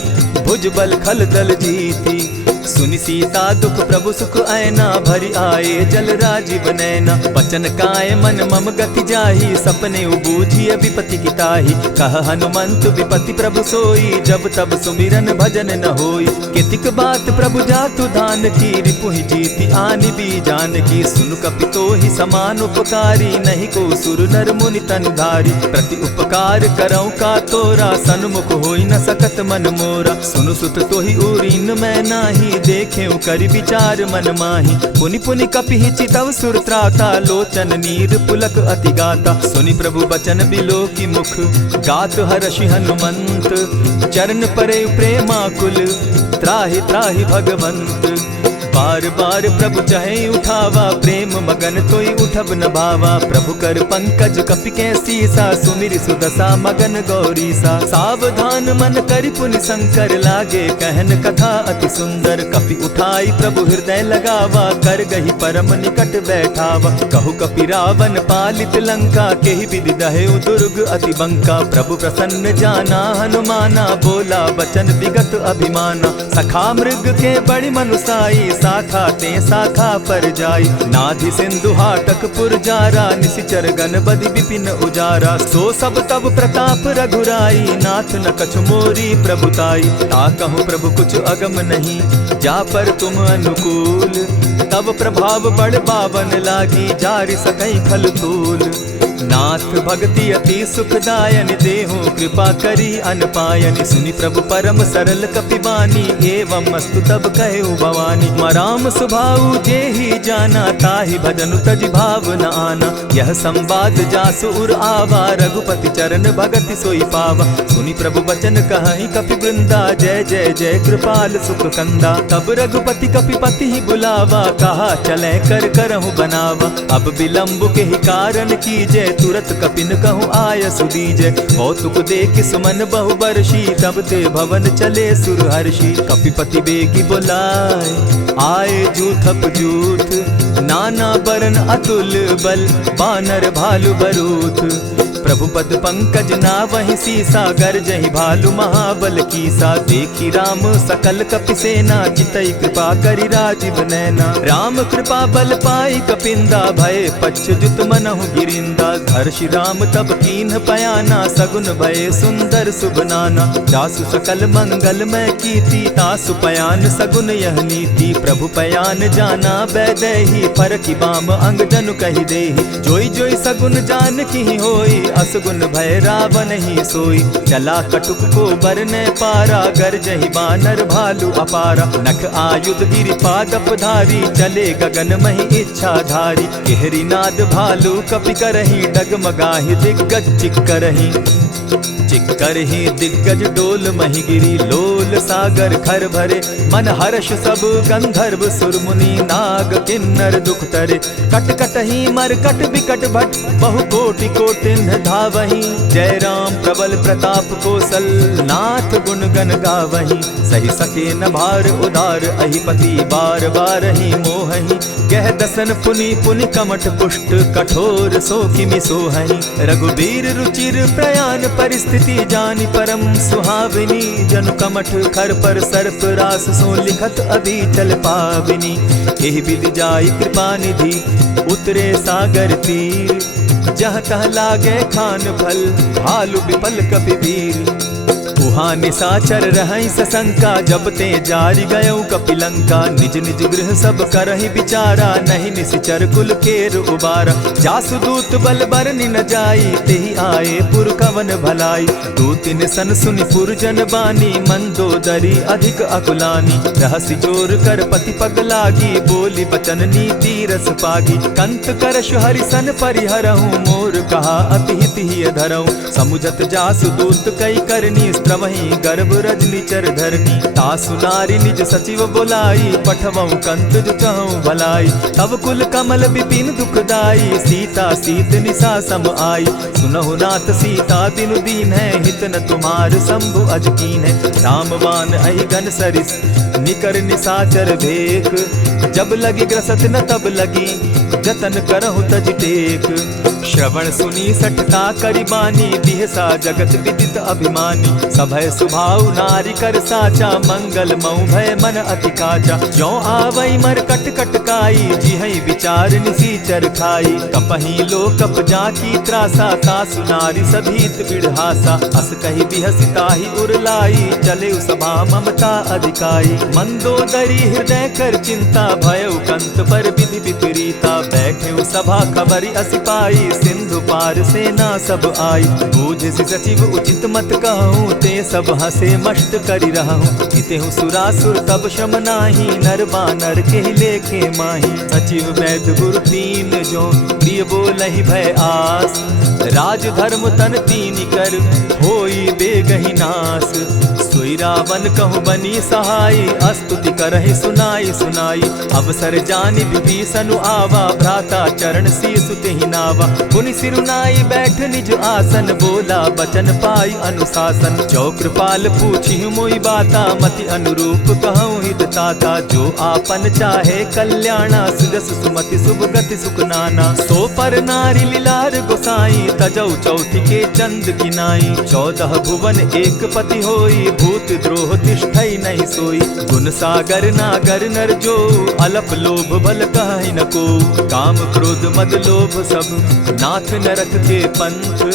भुज बल खल दल जीती। सुनि सीता दुख प्रभु सुख ऐना, भरि आए जल राजीव नैना। बचन काय मन मम गति जाहि, सपने बूझिय विपति की ताहि। कह हनुमंत विपति प्रभु सोई, जब तब सुमिरन भजन न होई। कितिक बात प्रभु जातु धान की, रिपुहि जीति आनि भी जान की। सुनु कपितो ही समान उपकारी, नहीं को सुर नर मुनि तनुधारी। प्रति उपकार करऊँ का तोरा, सन्मुख होई न सकत मन मोरा। सुनु सुत तोहि उरीन मैं नाही, देखे करि विचार मन माही। पुनि पुनि कपिहि चितव सुर त्राता, लोचन नीर पुलक अति गाता। सुनि प्रभु बचन बिलो की मुख, गात हर्षि हनुमंत। चरण परे प्रेमाकुल, त्राहि त्राहि भगवंत। बार बार प्रभु चाहे उठावा, प्रेम मगन तोई उठब न भावा। प्रभु कर पंकज कपि के सीसा, सुमिरि सुदशा मगन गौरीसा। सावधान मन करि पुनि शंकर, लागे कहन कथा अति सुंदर। कपि उठाई प्रभु हृदय लगावा, कर गही परम निकट बैठावा। कहु कपि रावण पालित लंका, केहि विधि दहेउ दुर्ग अति बंका। प्रभु प्रसन्न जाना हनुमाना, बोला बचन विगत अभिमाना। सखा मृग के बड़ि मनुसाई, शाखा ते शाखा पर जाई। नाधि सिंधु हाटक पुर जारा, निशिचर गण बदि विपिन उजारा। सो सब तब प्रताप रघुराई, नाथ न कछु मोरी प्रभुताई। ताकहु प्रभु कुछ अगम नहीं, जा पर तुम अनुकूल। तब प्रभाव बड़ बावन लागी, जारि सकई खल तूल। नाथ भक्ति अति सुखदायन, देहु कृपा करी अनपायन। सुनि प्रभु परम सरल कपिबानी, एवं मस्तु तब कहु भवानी। मराम सुभाऊ जेहि जाना, ताहि भजनु तज भाव न आना। यह संवाद जासु उर आवा, रघुपति चरण भगति सोई पावा। सुनि प्रभु बचन कहहि कपि वृंदा, जय जय जय कृपाल सुख कंदा। तब रघुपति कपिपति ही बुलावा, कहा चले कर करहु बनावा। अब विलंब के ही कारण कीजय, तुरत कपिन कहूँ आय सुदीजय। कौतुक देख सुमन बहु बरसी, तब ते भवन चले सुर हर्षि। कपिपति बेगी बुलाए, आए जूथप जूथ। नाना बरन अतुल बल, बानर भालु बरूथ। प्रभु पद पंकज नावहि सीसा, गर्जहि भालु महाबल कीसा। देखी राम सकल कपिसेना, चितई कृपा करि राजीव नैना। राम कृपा बल पाई कपिंदा, भय पच्युत मनहु गिरिंदा। हर्षि राम तब कीन्ह पयाना, सगुन भय सुंदर शुभ नाना। जासु सकल मंगल मैं कीर्ति, तासु पयान सगुन यह नीति। प्रभु पयान जाना बैदेही, फरकि बाम अंग जनु कहि देहि। जोई जोई सगुन जान की होई, असगुन भय रावण ही सोई। चला कटुक को बरने पारा, गर्जहि बानर भालु अपारा। नख आयुध गिरि पादप धारी, चले गगन महि इच्छा धारी। केहरी नाद भालु कपि करहि, डगमगाहि दिग्गज चिक्करहि। चिक्करहि दिग्गज डोल महि गिरी, लोल सागर खर भरे। मन हर्ष सब गंधर्व सुर मुनि, नाग किन्नर दुख तरे। कट कटहि मरकट विकट भट, बहु कोटि कोटिन्ह धावहीं, जय राम प्रबल प्रताप कौशल नाथ गुण गण गावहीं। सही सके न भार उदार अहिपति बार बार ही मोहहीं। गह दसन पुनि पुनि कमठ पुष्ट कठोर सो किमि सोहहीं। रघुबीर रुचिर प्रयाण परिस्थिति जानि परम सुहाविनी। जनु कमठ खर पर सर्प रास सो लिखत अभी चल पाविनी। एहि विधि जाई कृपा निधि उतरे सागर तीर। जहाँ तह लागे खान फल भालु विपल कपिवीर। उहाँ निशाचर रहई सशंका जब ते जारि गयौ कपिलंका। निज निज गृह सब करहि विचारा नहीं निशिचर कुल केर उबारा। जासु दूत बल बरनि न जाई तेहि आए पुर कवन भलाई। दूतिन सन सुनि पुरजन बानी मंदोदरी अधिक अकुलानी। रहसि जोर कर पति पग लागी बोली बचन नीति रस पागी। कंत करश हरि सन परिहरहु मोर कहा अति हित ही धरहु। समुझत जासु दूत कई करनी वहीं गर्भ रजनी चर धरनी। तासु नारी निज सचिव बोलाई पठवऊ कंत जो चहु भलाई। तब कुल कमल विपिन दुखदाई सीता सीत निशा सम आई। सुनहु नाथ सीता बिनु दीन है हित न तुम्हार शंभु अजकीन है। रामवान अहि गन सरिस निकर निशाचर भेक। जब लगी ग्रसत न तब लगी जतन करहु तज टेक। श्रवण सुनी सठता करिबानी बिहसा जगत विदित अभिमानी। सभय सुभाव नारी कर साचा मंगल मऊ भय मन अति काचा। जो आवई मर कट कट काई जिहई विचार निसीचर खाई। कपही लो कप जाकी त्रासा तासु नारी सभीत बिढ़ासा। अस कही बिहसिता ही उरलाई चले सभा ममता अधिकाई। मंदोदरी हृदय कर चिंता भयउ कंत पर विधि विपरीता। बैठे सभा खबरी असिपाई सिंधु पार सेना सब आई। बूझि सचिव उचित मत कहूँ ते सब हसे मस्त करि रहूँ। इतेहु सुरासुर तब शम नाही नर बानर के लेखे माही। सचिव वैद्य गुरु तीन जो प्रिय बोलहि भय आस। राज धर्म तन तीन कर होई बेगहि नास। सोई रावण कहु बनी सहाय अस्तुति करहि सुनाई सुनाई। अवसर जानि विभीषण आवा भ्राता चरण शीसु तेहि नावा। पुनि सिरुनाई बैठ निज आसन बोला बचन पाई अनुशासन। जो कृपाल पूछि मोई बाता मति अनुरूप कहूँ हित ताता। जो आपन चाहे कल्याणा सुजस सुमति शुभ गति सुख नाना। सो पर नारी लीलार गोसाई तजौ चौथि के चंद किनाई। 14 भुवन एक पति होई भूत द्रोह तिष्ठई नहीं सोई। गुण सागर नागर नर जो अलप लोभ बल कहि न को। काम क्रोध मद लोभ सब नाथ नरक के पंथ।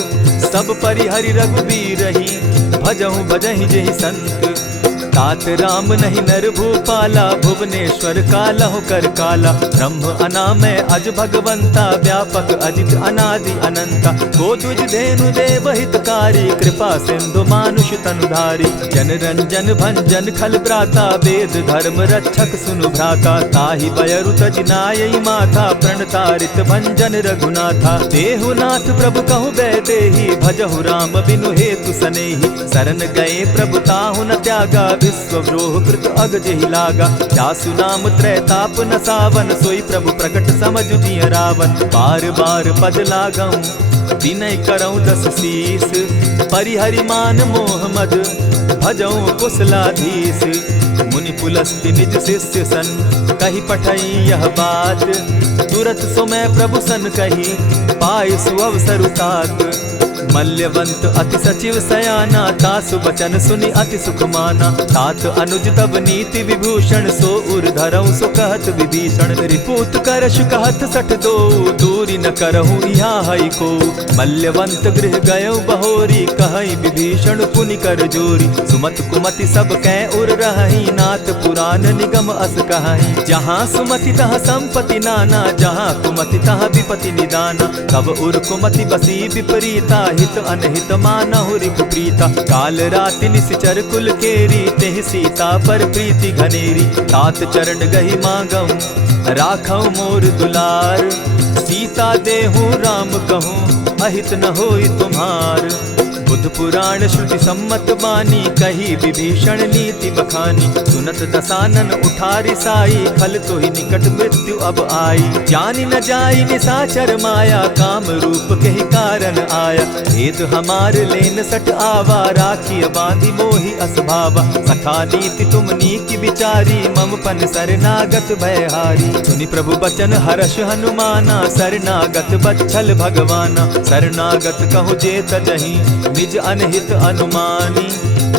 सब परिहरि रघुबीर रही भजहु भजहि जेहि संत। तात राम नहीं नर भूपाला भुवनेश्वर कालहु कर काला। ब्रह्म अनामय अज भगवंता व्यापक अजित अनादि अनंता। गोदुज धेनु देव हितकारी कृपा सिंधु मानुष तनुधारी। जन रंजन भंजन खल भ्राता वेद धर्म रक्षक सुनु भ्राता। ताहि बयरु तज नायई माथा प्रणतारित भंजन रघुनाथा। देहुनाथ प्रभु कहु बैदेहि भजहु राम बिनु हेतु सनेहि। शरण गए प्रभु ताहु न त्यागा विश्वव्रोह कृत अग जेहि लागा। जासु नाम त्रैताप न सावन सोई प्रभु प्रकट समझ जिय रावण। बार बार पद लागऊं विनय करऊं 10 शीस। परिहरि मान मोह मद भजऊं कुशलाधीश। मुनि पुलस्ति निज शिष्य सन कही पठई यह बात। तुरत सो मैं प्रभु सन कही पाए सुअवसर तात। मल्यवंत अति सचिव सयाना तासु बचन सुनि अति सुख माना। तात अनुज तब नीति विभूषण सो उर धरऊं सो कहत विभीषण। रिपुत करश कहत सठ दो दूरी न करहु यहाँ हई को। मल्यवंत गृह गयो बहोरी कहई विभीषण पुनि कर जोरी। सुमत कुमति सब कै उर रहई नाथ पुराण निगम अस कहई। जहाँ सुमति तह संपति नाना जहाँ कुमति तह विपति निदाना। तब उर कुमति बसी विपरीता हित अनहित मानहु रिपु प्रीता। काल राति निशिचर कुल केरी तेहि सीता पर प्रीति घनेरी। तात चरण गही मांगऊं राखऊं मोर दुलार। सीता देहूं राम कहूं अहित न होई तुम्हार। बुद्ध पुराण श्रुति सम्मत बानी, कही विभीषण नीति बखानी। सुनत दसानन उठारी साई, खल तो ही निकट मृत्यु अब आई। जानी न जाई निशाचर माया, काम रूप के ही कारण आया। भेद हमार लेन सट आवा, राखी बांधी मोहि असभावा। सखा नीति तुम नीकी विचारी, मम पन शरणागत भयहारी। सुनि प्रभु बचन हर्ष हनुमाना, शरणागत बच्छल भगवाना। शरणागत कहु जे तजहि, निज अनहित अनुमानी।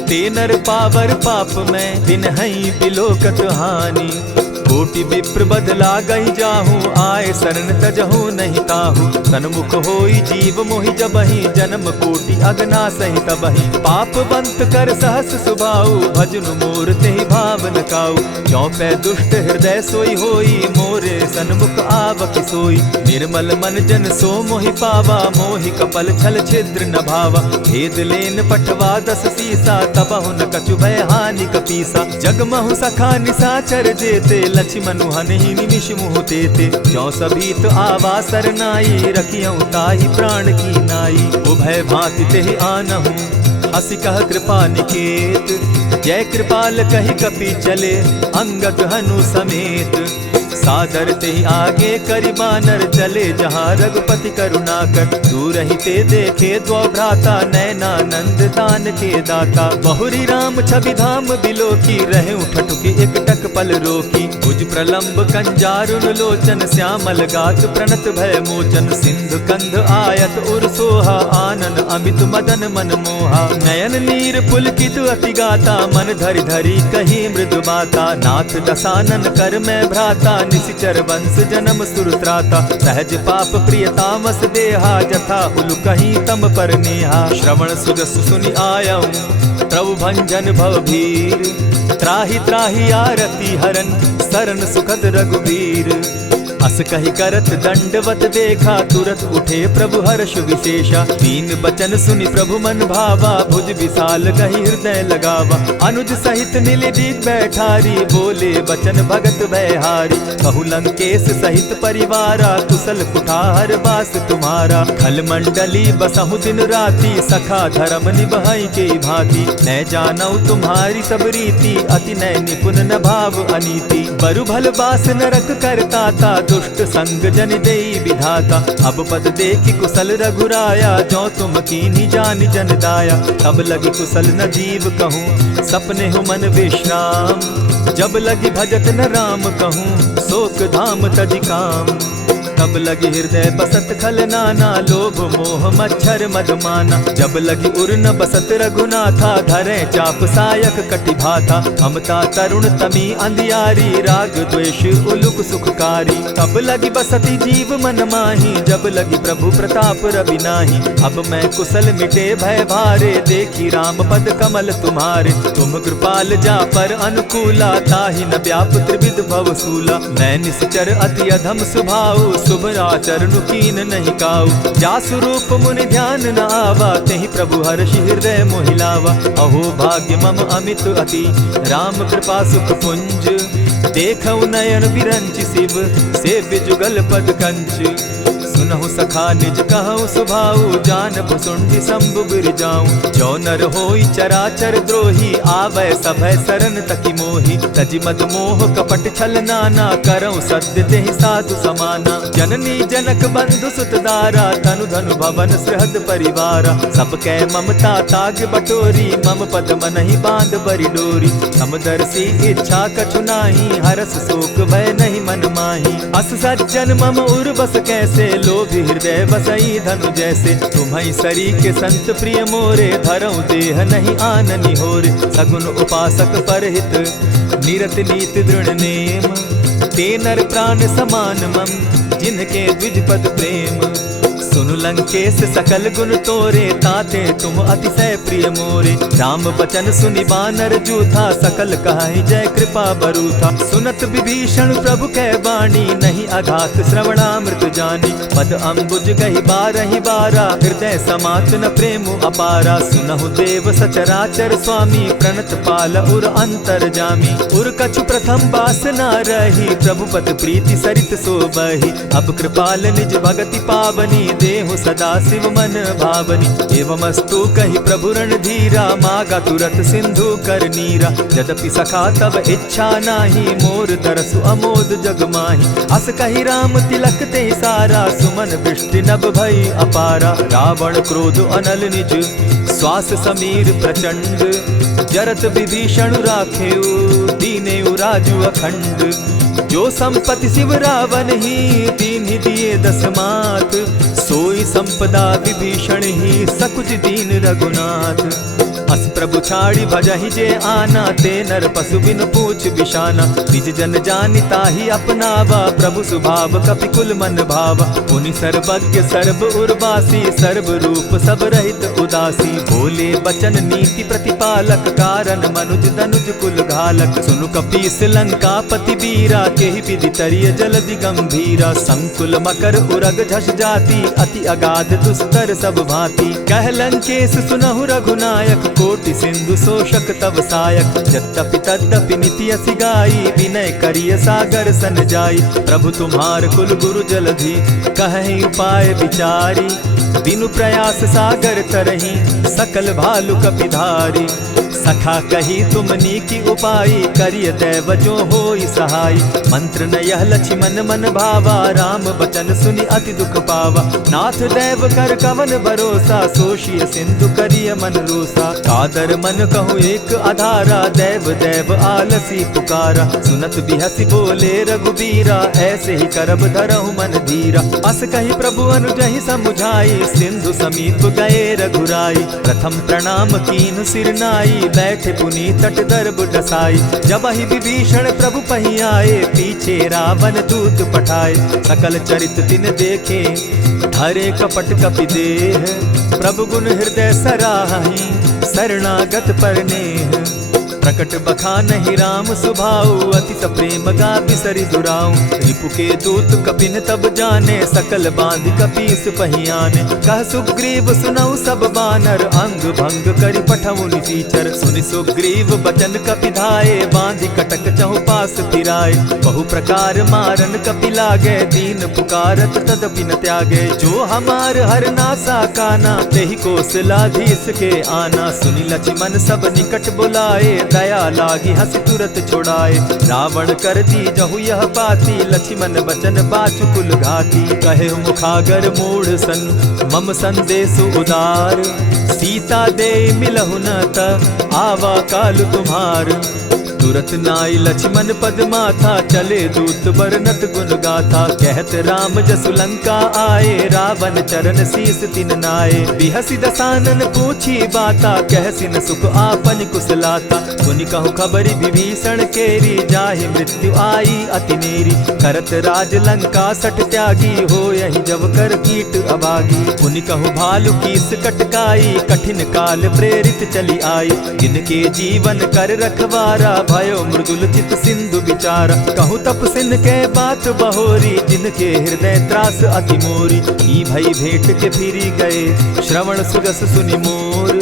ते नर पावर पाप में, दिन हई बिलोकत हानि। कोटि विप्र बदला गई जाहू, आए शरण तजहू नहीं ताहू। सन्मुख होई जीव मोहि जबहि, जन्म कोटि अगना सहित तबहि। पाप बंत कर सहस सुभाऊ, भजनु मोर तेहि भाव न काऊ। चौपै दुष्ट हृदय सोई होई, मोरे सन्मुख आवक सोई। निर्मल मन जन सो मोहि पावा, मोहि कपल छल छिद्र न भावा। भेद लेन पठवा 10 सीसा, तबहु न कछु भय हानि कपीसा। जगमहु सखा निशाचर जेते, लक्ष्मण हनहि निमिष मुह तेते। ज्यों सभीत आवा सरनाई, रखियौ ताहि प्राण की नाई। उभय भांति तेहि आनहु, हसी कह कृपा निकेत। जय कृपाल कहि कपि चले, अंगद हनु समेत। सादर तेहि आगे करि बानर, चले जहाँ रघुपति करुणाकर। दूर ही ते देखे द्वौ भ्राता, नयनानंद दान के दाता। बहुरी राम छवि धाम बिलोकी, रहे ठठुकी एक टक पल रोकी। भुज प्रलंब कंजारुन लोचन, श्यामल गात प्रणत भय मोचन। सिंधु कंध आयत उर सोहा, आनन अमित मदन मन मोहा। नयन नीर पुलकित अति गाता, मन धरि धरि कही मृदु बाता। नाथ दसानन कर मैं भ्राता, निशिचर वंश जन्म सुरत्राता। सहज पाप प्रियतामस देहा, जथा उलु कहीं तम पर नेहा। श्रवण सुजस सुनि आयऊं, प्रभु भंजन भवभीर। त्राहि त्राहि आरती हरन, सरन सुखद रघुबीर। अस कहि करत दंडवत देखा, तुरत उठे प्रभु हर्ष विशेषा। दीन बचन सुनि प्रभु मन भावा, भुज विशाल कहि हृदय लगावा। अनुज सहित नीलदीप बैठारी, बोले बचन भगत भयहारी। कहु लंकेश सहित परिवारा, कुशल कुठार बास तुम्हारा। खल मंडली बसहु दिन राति, सखा धर्म निभाई के भांति। न जानौ तुम्हारी सब रीति, अति नय निपुण न भाव अनीति। बरु भल बास नरक करताता, दुष्ट संग जन देई विधाता। अब पद देखि कुशल रघुराया, जो तुम कीन्ही जानि जन दाया। तब लगी कुशल न जीव कहूँ, सपने हो मन विश्राम। जब लगी भजत न राम कहूँ, शोक धाम तज काम। तब लगी हृदय बसत खल नाना, लोभ मोह मच्छर मदमाना। जब लगी उर न बसत रघुनाथा, धरे चाप सायक कटि भाथा। ममता तरुण तमी अंधियारी, राग द्वेष उलुक सुखकारी। तब लगी बसती जीव मन माही, जब लगी प्रभु प्रताप रवि नाही। अब मैं कुशल मिटे भय भारे, देखी राम पद कमल तुम्हारे। तुम कृपाल जा पर अनुकूला, ताहि न व्याप त्रिविध भवसूला। मैं निश्चर अति अधम स्वभाव, शुभ आचरण कीन नहीं काऊ। जासु रूप मुनि ध्यान न आवा, तेहि प्रभु हर्षि हृदय मोहिलावा। अहो भाग्य मम अमित अति, राम कृपा सुख पुंज। देखऊ नयन विरंचि शिव, सेव्य जुगल पद कंच। सुनहु सखा निज कहु सुभाऊ, जानब सुंडि शंभु गिर जाऊं। जो नर होई चराचर द्रोही, आवे सभय शरण तकी मोही। तजि मद मोह कपट छल नाना, करऊं सत्य तेहि साधु समाना। जननी जनक बंधु सुत दारा, तनु धनु भवन सृहद परिवारा। सब कै ममता ताग बटोरी, मम पद मनहि बांध बरि डोरी। समदर्शी इच्छा कछु नाही, हरस शोक भय नहीं मन माही। अस सज्जन मम उर बस कैसे, लोभी हृदय बसई धनु जैसे। तुम्हि सरी के संत प्रिय मोरे, धरऊं देह नहीं आननि होरे। सगुन उपासक परहित, निरत नीत दृढ़ नेम। ते नर प्राण समान मम, जिनके द्विज पद प्रेम। सुनु लंकेश सकल गुण तोरे, ताते तुम अतिशय प्रिय मोरे। राम बचन सुनि बानर जूथा, सकल कहाई जय कृपा बरूथा। सुनत विभीषण प्रभु कै बाणी, नहीं अघात श्रवणामृत जानी। पद अम्बुज गहि बारहि बारा, हृदय समात न प्रेम अपारा। सुनहु देव सचराचर स्वामी, प्रणत पाल उर अंतर जामी। उर कछु प्रथम बास न रही, प्रभु पद प्रीति सरित सो बही। अब कृपाल निज भगति पावनी, दे देहु सदा शिव मन भावनी। एवमस्तु कहि प्रभु रणधीरा, मागा तुरत सिंधु कर नीरा। यद्यपि सखा तब इच्छा नाही, मोर तरसु अमोद जग माही। अस कहि राम तिलक ते सारा, सुमन वृष्टि नभ भई अपारा। रावण क्रोध अनल निज, श्वास समीर प्रचंड। जरत विभीषण राखेउ, दीनेउ राजु अखंड। जो संपत्ति शिव रावण ही, दीन ही दिए दस मात। सोई संपदा विभीषण ही, सकुच दीन रघुनाथ। अस प्रभु छाड़ी भजहि जे आना, ते नर पशु बिन पूछ बिशाना। निज जन जानिता ही अपनावा, प्रभु स्वभाव कपिकुल मन भावा। पुनि सर्वज्ञ सर्व उर्वासी, सर्व रूप सब रहित उदासी। बोले बचन नीति प्रतिपालक, कारण मनुज तनुज कुल घालक। सुनु कपीस लंकापति वीरा, केहि विधि तरिय जलधि गंभीरा। संकुल मकर उरग झष जाति, अति अगाध दुस्तर सब भांति। कह लंकेश सुनहु रघुनायक, कोटि सिंधु शोषक तब सायक। यद्यपि तद्यपि निति असि गाई, विनय करिय सागर सन जाई। प्रभु तुम्हार कुल गुरु जलधि, कहि उपाय विचारी। बिनु प्रयास सागर तरही, सकल भालु कपिधारी। सखा कही तुमनी की उपाई, करिय दैव जो होई सहाय। मंत्र न यह लक्ष्मण मन भावा, राम बचन सुनि अति दुख पावा। नाथ दैव कर कवन भरोसा, सोषिय सिंधु करिय मन रोसा। कादर मन कहूँ एक आधारा, दैव दैव आलसी पुकारा। सुनत बिहसी बोले रघुबीरा, ऐसे ही करब धरहु मन धीरा। अस कही प्रभु अनुजहि समुझाई, सिंधु समीप गए रघुराई। प्रथम प्रणाम कीन सिर नाई, बैठे पुनि तट दर्ब डसाई। जब ही विभीषण प्रभु पही आए, पीछे रावण दूत पठाए। सकल चरित तिन देखे, धरे कपट कपि देह। प्रभु गुण हृदय सराहि, शरणागत पर नेह। प्रकट बखानहि राम सुभाऊ, अति प्रेम गा बिसरि दुराऊ। रिपु के दूत कपिन तब जाने, सकल बांध कपीस पहियाने। कह सुग्रीव सुनऊ सब बानर, अंग भंग करि पठऊ निसीचर। सुनि सुग्रीव बचन कपि धाये, बांधि कटक चहु पास फिराए। बहु प्रकार मारन कपि लागे, दीन पुकारत तदपि न त्यागे। जो हमार हर नासा काना, तेहि कौशलाधीश के आना। सुनि लक्ष्मण सब निकट बुलाए, दया लागी हंस तुरत छुड़ाए। रावण कर दी जहु यह पाती, लक्ष्मण बचन बाचु कुल घाती। कहे मुखागर मूढ़ सन, मम संदेश उदार। सीता दे मिलहु न त, आवा काल तुम्हार। तुरत नाई लक्ष्मण पद माथा, चले दूत बरनत गुण गाथा। कहत राम जसु लंका आए, रावण चरण शीस तिन नाये। बिहसि दसानन पूछी बाता, कहसिन सुख आपन कुशलाता। सुनि कहु खबरि विभीषण केरी, जाहि मृत्यु आई अति नेरी। करत राज लंका सठ त्यागी, हो यही जब कर कीट अभागी। पुनि कहु भालु कीस कटकाई, कठिन काल प्रेरित चली आई। इनके जीवन कर रखवारा, भयो मृदुल चित सिंधु विचारा। कहु तपसिन के बात बहोरी, जिनके हृदय त्रास अति मोरी। ई भई भेंट के फिरी गए, श्रवण सुजस सुनि मोर।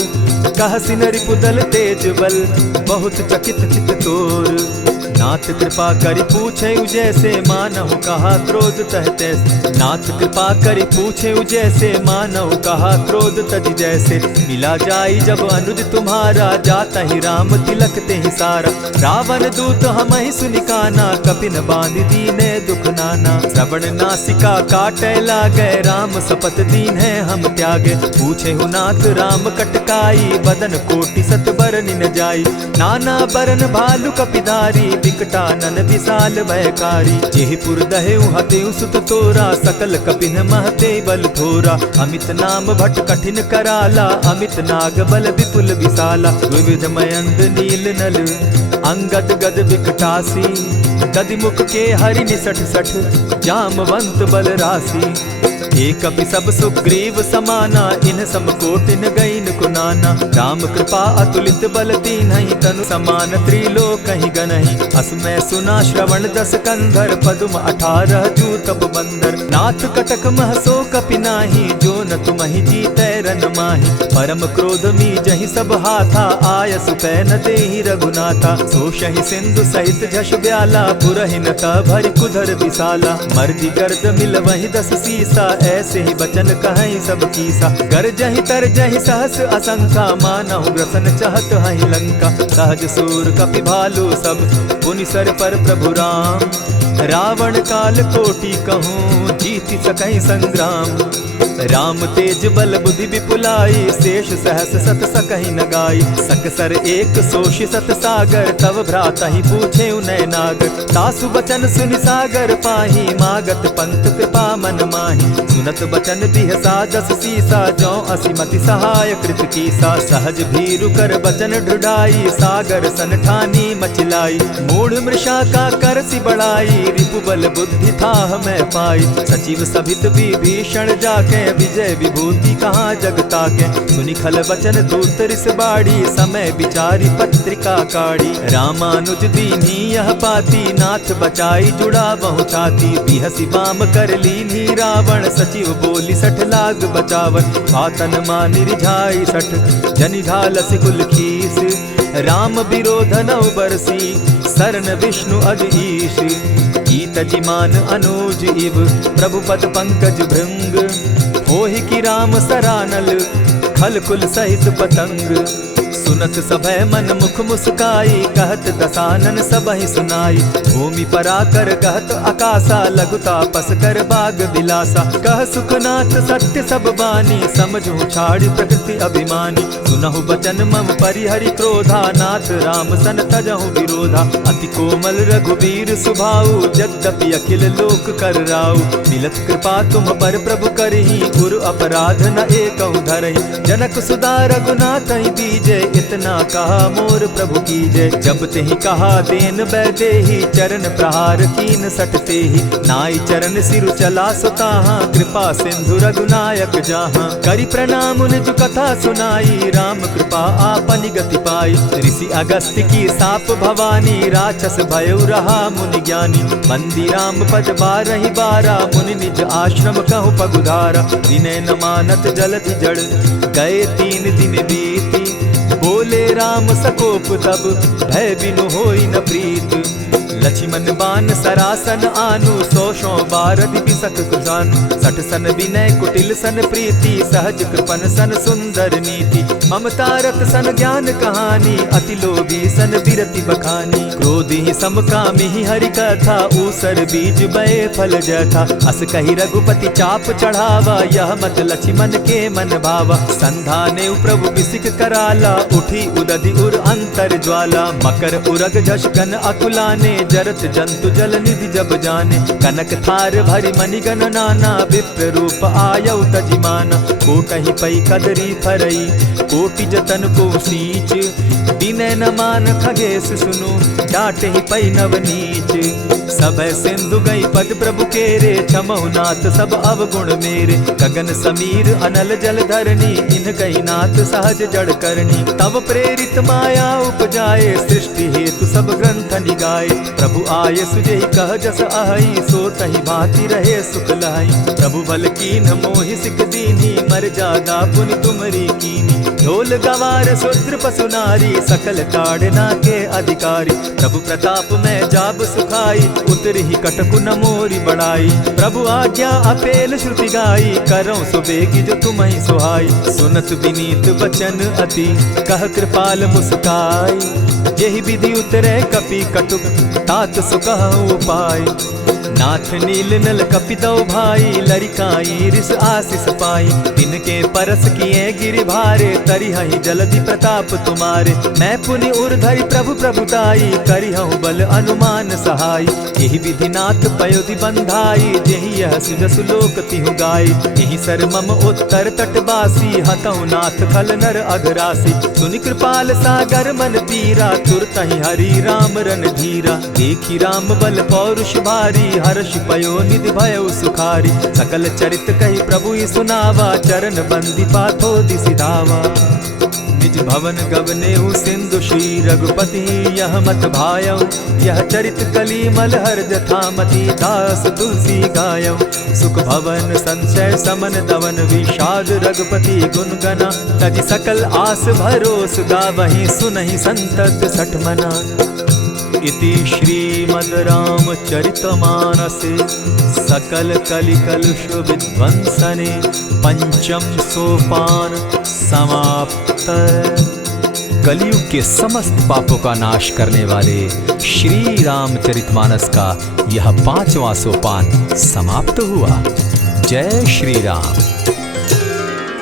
कहसिन रिपुदल तेज बल, बहुत चकित चित तोर। नाथ कृपा करि पूछे जैसे, मानहु कहा क्रोध तह तैसे। नाथ कृपा करि पूछे जैसे, मानहु कहा क्रोध तज जैसे। मिला जाई जब अनुज तुम्हारा, जाता ही राम तिलक ते ही सारा। रावण दूत हम ही सुनिकाना, कपिन बांध दीने दुख नाना। श्रवण नासिका काटे लागे, राम सपत दीन है हम त्यागे। पूछे हु नाथ राम कटकाई, बदन कोटि सत बरन न जाई। नाना बरन भालु कपिधारी, विकटानन विशाल भयकारी। जेहिपुर दहेउ हतेउ सुत तोरा, सकल कपिन महते बल थोरा। अमित नाम भट कठिन कराला, अमित नाग बल विपुल विशाला। विविध मयंद नील नल, अंगद गद विकटासी। गद मुख के हरि निसठ सठ, जामवंत बल राशि। एक कपि सब सुग्रीव समाना, इन समकोटिन गईन कुनाना। राम कृपा अतुलित बल दीन्हि, तनु समान त्रिलोक ही गनहि। अस मैं सुना श्रवण दस कंधर, पदुम 18 जूतब बंदर। नाथ कटक महसो कपि नाही, जो न तुमहि जीतै रन माहि। परम क्रोध मी जहि सब हाथा, आयसु पै न देहि रघुनाथा। सोषहि सिंधु सहित झष ब्याला, पुरहिन त भरि कुधर विशाला। मर्दि गर्द मिल वहि 10 सीसा, ऐसे ही बचन कहीं सब कीसा। गर जहि तर जहि सहस असंका, मानहु ग्रसन चहत हहि लंका। सहज सूर कपि भालु सब, पुनि सर पर प्रभु राम। रावण काल कोटि कहूँ, जीति सकहि संग्राम। राम तेज बल बुद्धि विपुलाई, शेष सहस सत सकहि न गाई। सकसर एक सोषि सत सागर, तव भ्रातहि पूछे उनय नागर। तासु बचन सुनि सागर पाही, मागत पंत कृपा मन माही। सुनत बचन बिहसा जस सीसा, जौ असिमति सहाय कृत कीसा। सहज भीरु कर बचन ढुढ़ाई, सागर सन ठानी मचिलाई। मूढ़ मृषा का कर सि बढ़ाई, रिपु बल बुद्धि थाह मैं पाई। सचिव सभित विभीषण जाके, विजय विभूति कहाँ जगता के। सुनि खल बचन दूत रिस बाड़ी, समय विचारी पत्रिका काढ़ी। रामानुज दीन्ही यह पाती, नाथ बचाई जुड़ा बहु छाती। बिहसी बाम कर लीन्ही रावण, सचिव बोली सठ लाग बचावन। बातन मानि रिझाई सठ, जनि ढालसि कुल खीस। राम विरोध नौ बरसी, सरन विष्णु अज ईश। कीत जिमान अनुज इव, प्रभु पद पंकज भृंग। होहि की राम सरानल, खल कुल सहित पतंग। सुनत सभय मन मुख मुस्काई, कहत दसानन सबहि सुनाई। भूमि पराकर कहत आकाशा, लघुता पस कर बाग बिलासा। कह सुखनाथ सत्य सब बानी, समझू छाड़ प्रकृति अभिमानी। सुनहु बचन मम परिहरि क्रोधा, नाथ राम सन तजहु विरोधा। अति कोमल रघुबीर सुभाऊ, यद्यपि अखिल लोक कर राऊ। मिलत कृपा तुम पर प्रभु करही, गुरु अपराध न एकहु धरहि। जनक सुधा रघुनाथ दीजे, इतना कहा मोर प्रभु की जय। जब तेहि कहा देन बैदेही, चरण प्रहार कीन सटते ही। नाई चरण सिरु चला सुताहा, कृपा सिंधु रघुनायक जाहा। करि प्रणाम निज कथा सुनाई, राम कृपा आपनि गति पाई। ऋषि अगस्त्य की साप भवानी, राक्षस भयउ रहा मुनि ज्ञानी। बंदी राम पद बारहि बारा, मुनि निज आश्रम कहु पगुधारा। विनय न मानत जलधि जड़, गए 3 दिन बीती। बोले राम सकोप तब, भय बिनु होई न प्रीत। लक्ष्मण बान सरासन आनु, 100 बारधि बिसक कुजानु। 60 सन विनय कुटिल सन प्रीति, सहज कृपन सन सुंदर नीति। ममता रत सन ज्ञान कहानी, अति लोभी सन बिरति बखानी। क्रोधी समकामी हरि कथा, ऊसर बीज बये फल जथा। अस कही रघुपति चाप चढ़ावा, यह मत लक्ष्मण के मन भावा। संधाने प्रभु बिसिक कराला, उठी उदधि उर अंतर ज्वाला। मकर उरग झषगन अकुलाने, जरत जंतु जल निधि जब जाने। कनक थार भरि मणिगण नाना, विप्र रूप आयउ तजिमाना। कोटहि पै कदरी फरई, कोटि जतन को सींच। विनय न मान खगेश सुनु, डांटहि पै नवनीच। सभय सिंधु गई पद प्रभु केरे, क्षमहु नाथ सब अवगुण मेरे। गगन समीर अनल जल धरनी, इन गई नाथ सहज जड़ करनी। तब प्रेरित माया उपजाए, सृष्टि हेतु सब ग्रंथ निगाए। प्रभु आये सुजेहि कह जस अहई, सो तहि भांति रहे सुख लहई। प्रभु बल कीन्ह मोहि सिख दीन्ही, मर जादा पुनि तुमरी कीनी। ढोल गवार शूद्र पशु नारी, सकल ताड़ना के अधिकारी। प्रभु प्रताप में जाब सुखाई, उतरहि कटकु न मोरी बड़ाई। प्रभु आज्ञा अपेल श्रुति गाई, करऊं सुबेगी जो तुम्हि सुहाई। सुनत विनीत बचन अति, कह कृपाल मुस्काई। जेहि विधि उतरे कपि कटुक, तात सुकहु उपाय। नाथ नील नल कपितौ भाई, लरिकाई रिस आशीष पाई। तिनके परस किए गिरि भारे, तरिहहि जलधि प्रताप तुम्हारे। मैं पुनि उर्धरि प्रभु प्रभुताई, करिहउँ बल अनुमान सहाय। एहि विधि नाथ पयोधि बंधाई, जेहि यह सुजसु लोक तिहु गाई। एहि सर मम उत्तर तटवासी, हतउ नाथ खल नर अघरासी। सुनि कृपाल सागर मन पीरा, तुरतहि हरि राम रन धीरा। देखि राम बल पौरुष भारी, हर्ष पयो निधि भयउ सुखारी। सकल चरित कहि प्रभु सुनावा, चरण बंदी पाथो दिसि धावा। निज भवन गवनेहु सिंधु श्री रघुपति, यह मत भायउ। यह चरित कली मलहर जथामति, दास तुलसी गायउ। सुख भवन संशय समन दवन, विषाद रघुपति गुण गना। तजि सकल आस भरोस गावहि, सुनहि संतत सठ मना। इति श्रीमद् रामचरितमानसे सकल कलिकलुष विध्वंसने पंचम सोपान समाप्त। कलयुग के समस्त पापों का नाश करने वाले श्री रामचरितमानस का यह 5वां सोपान समाप्त हुआ। जय श्री राम।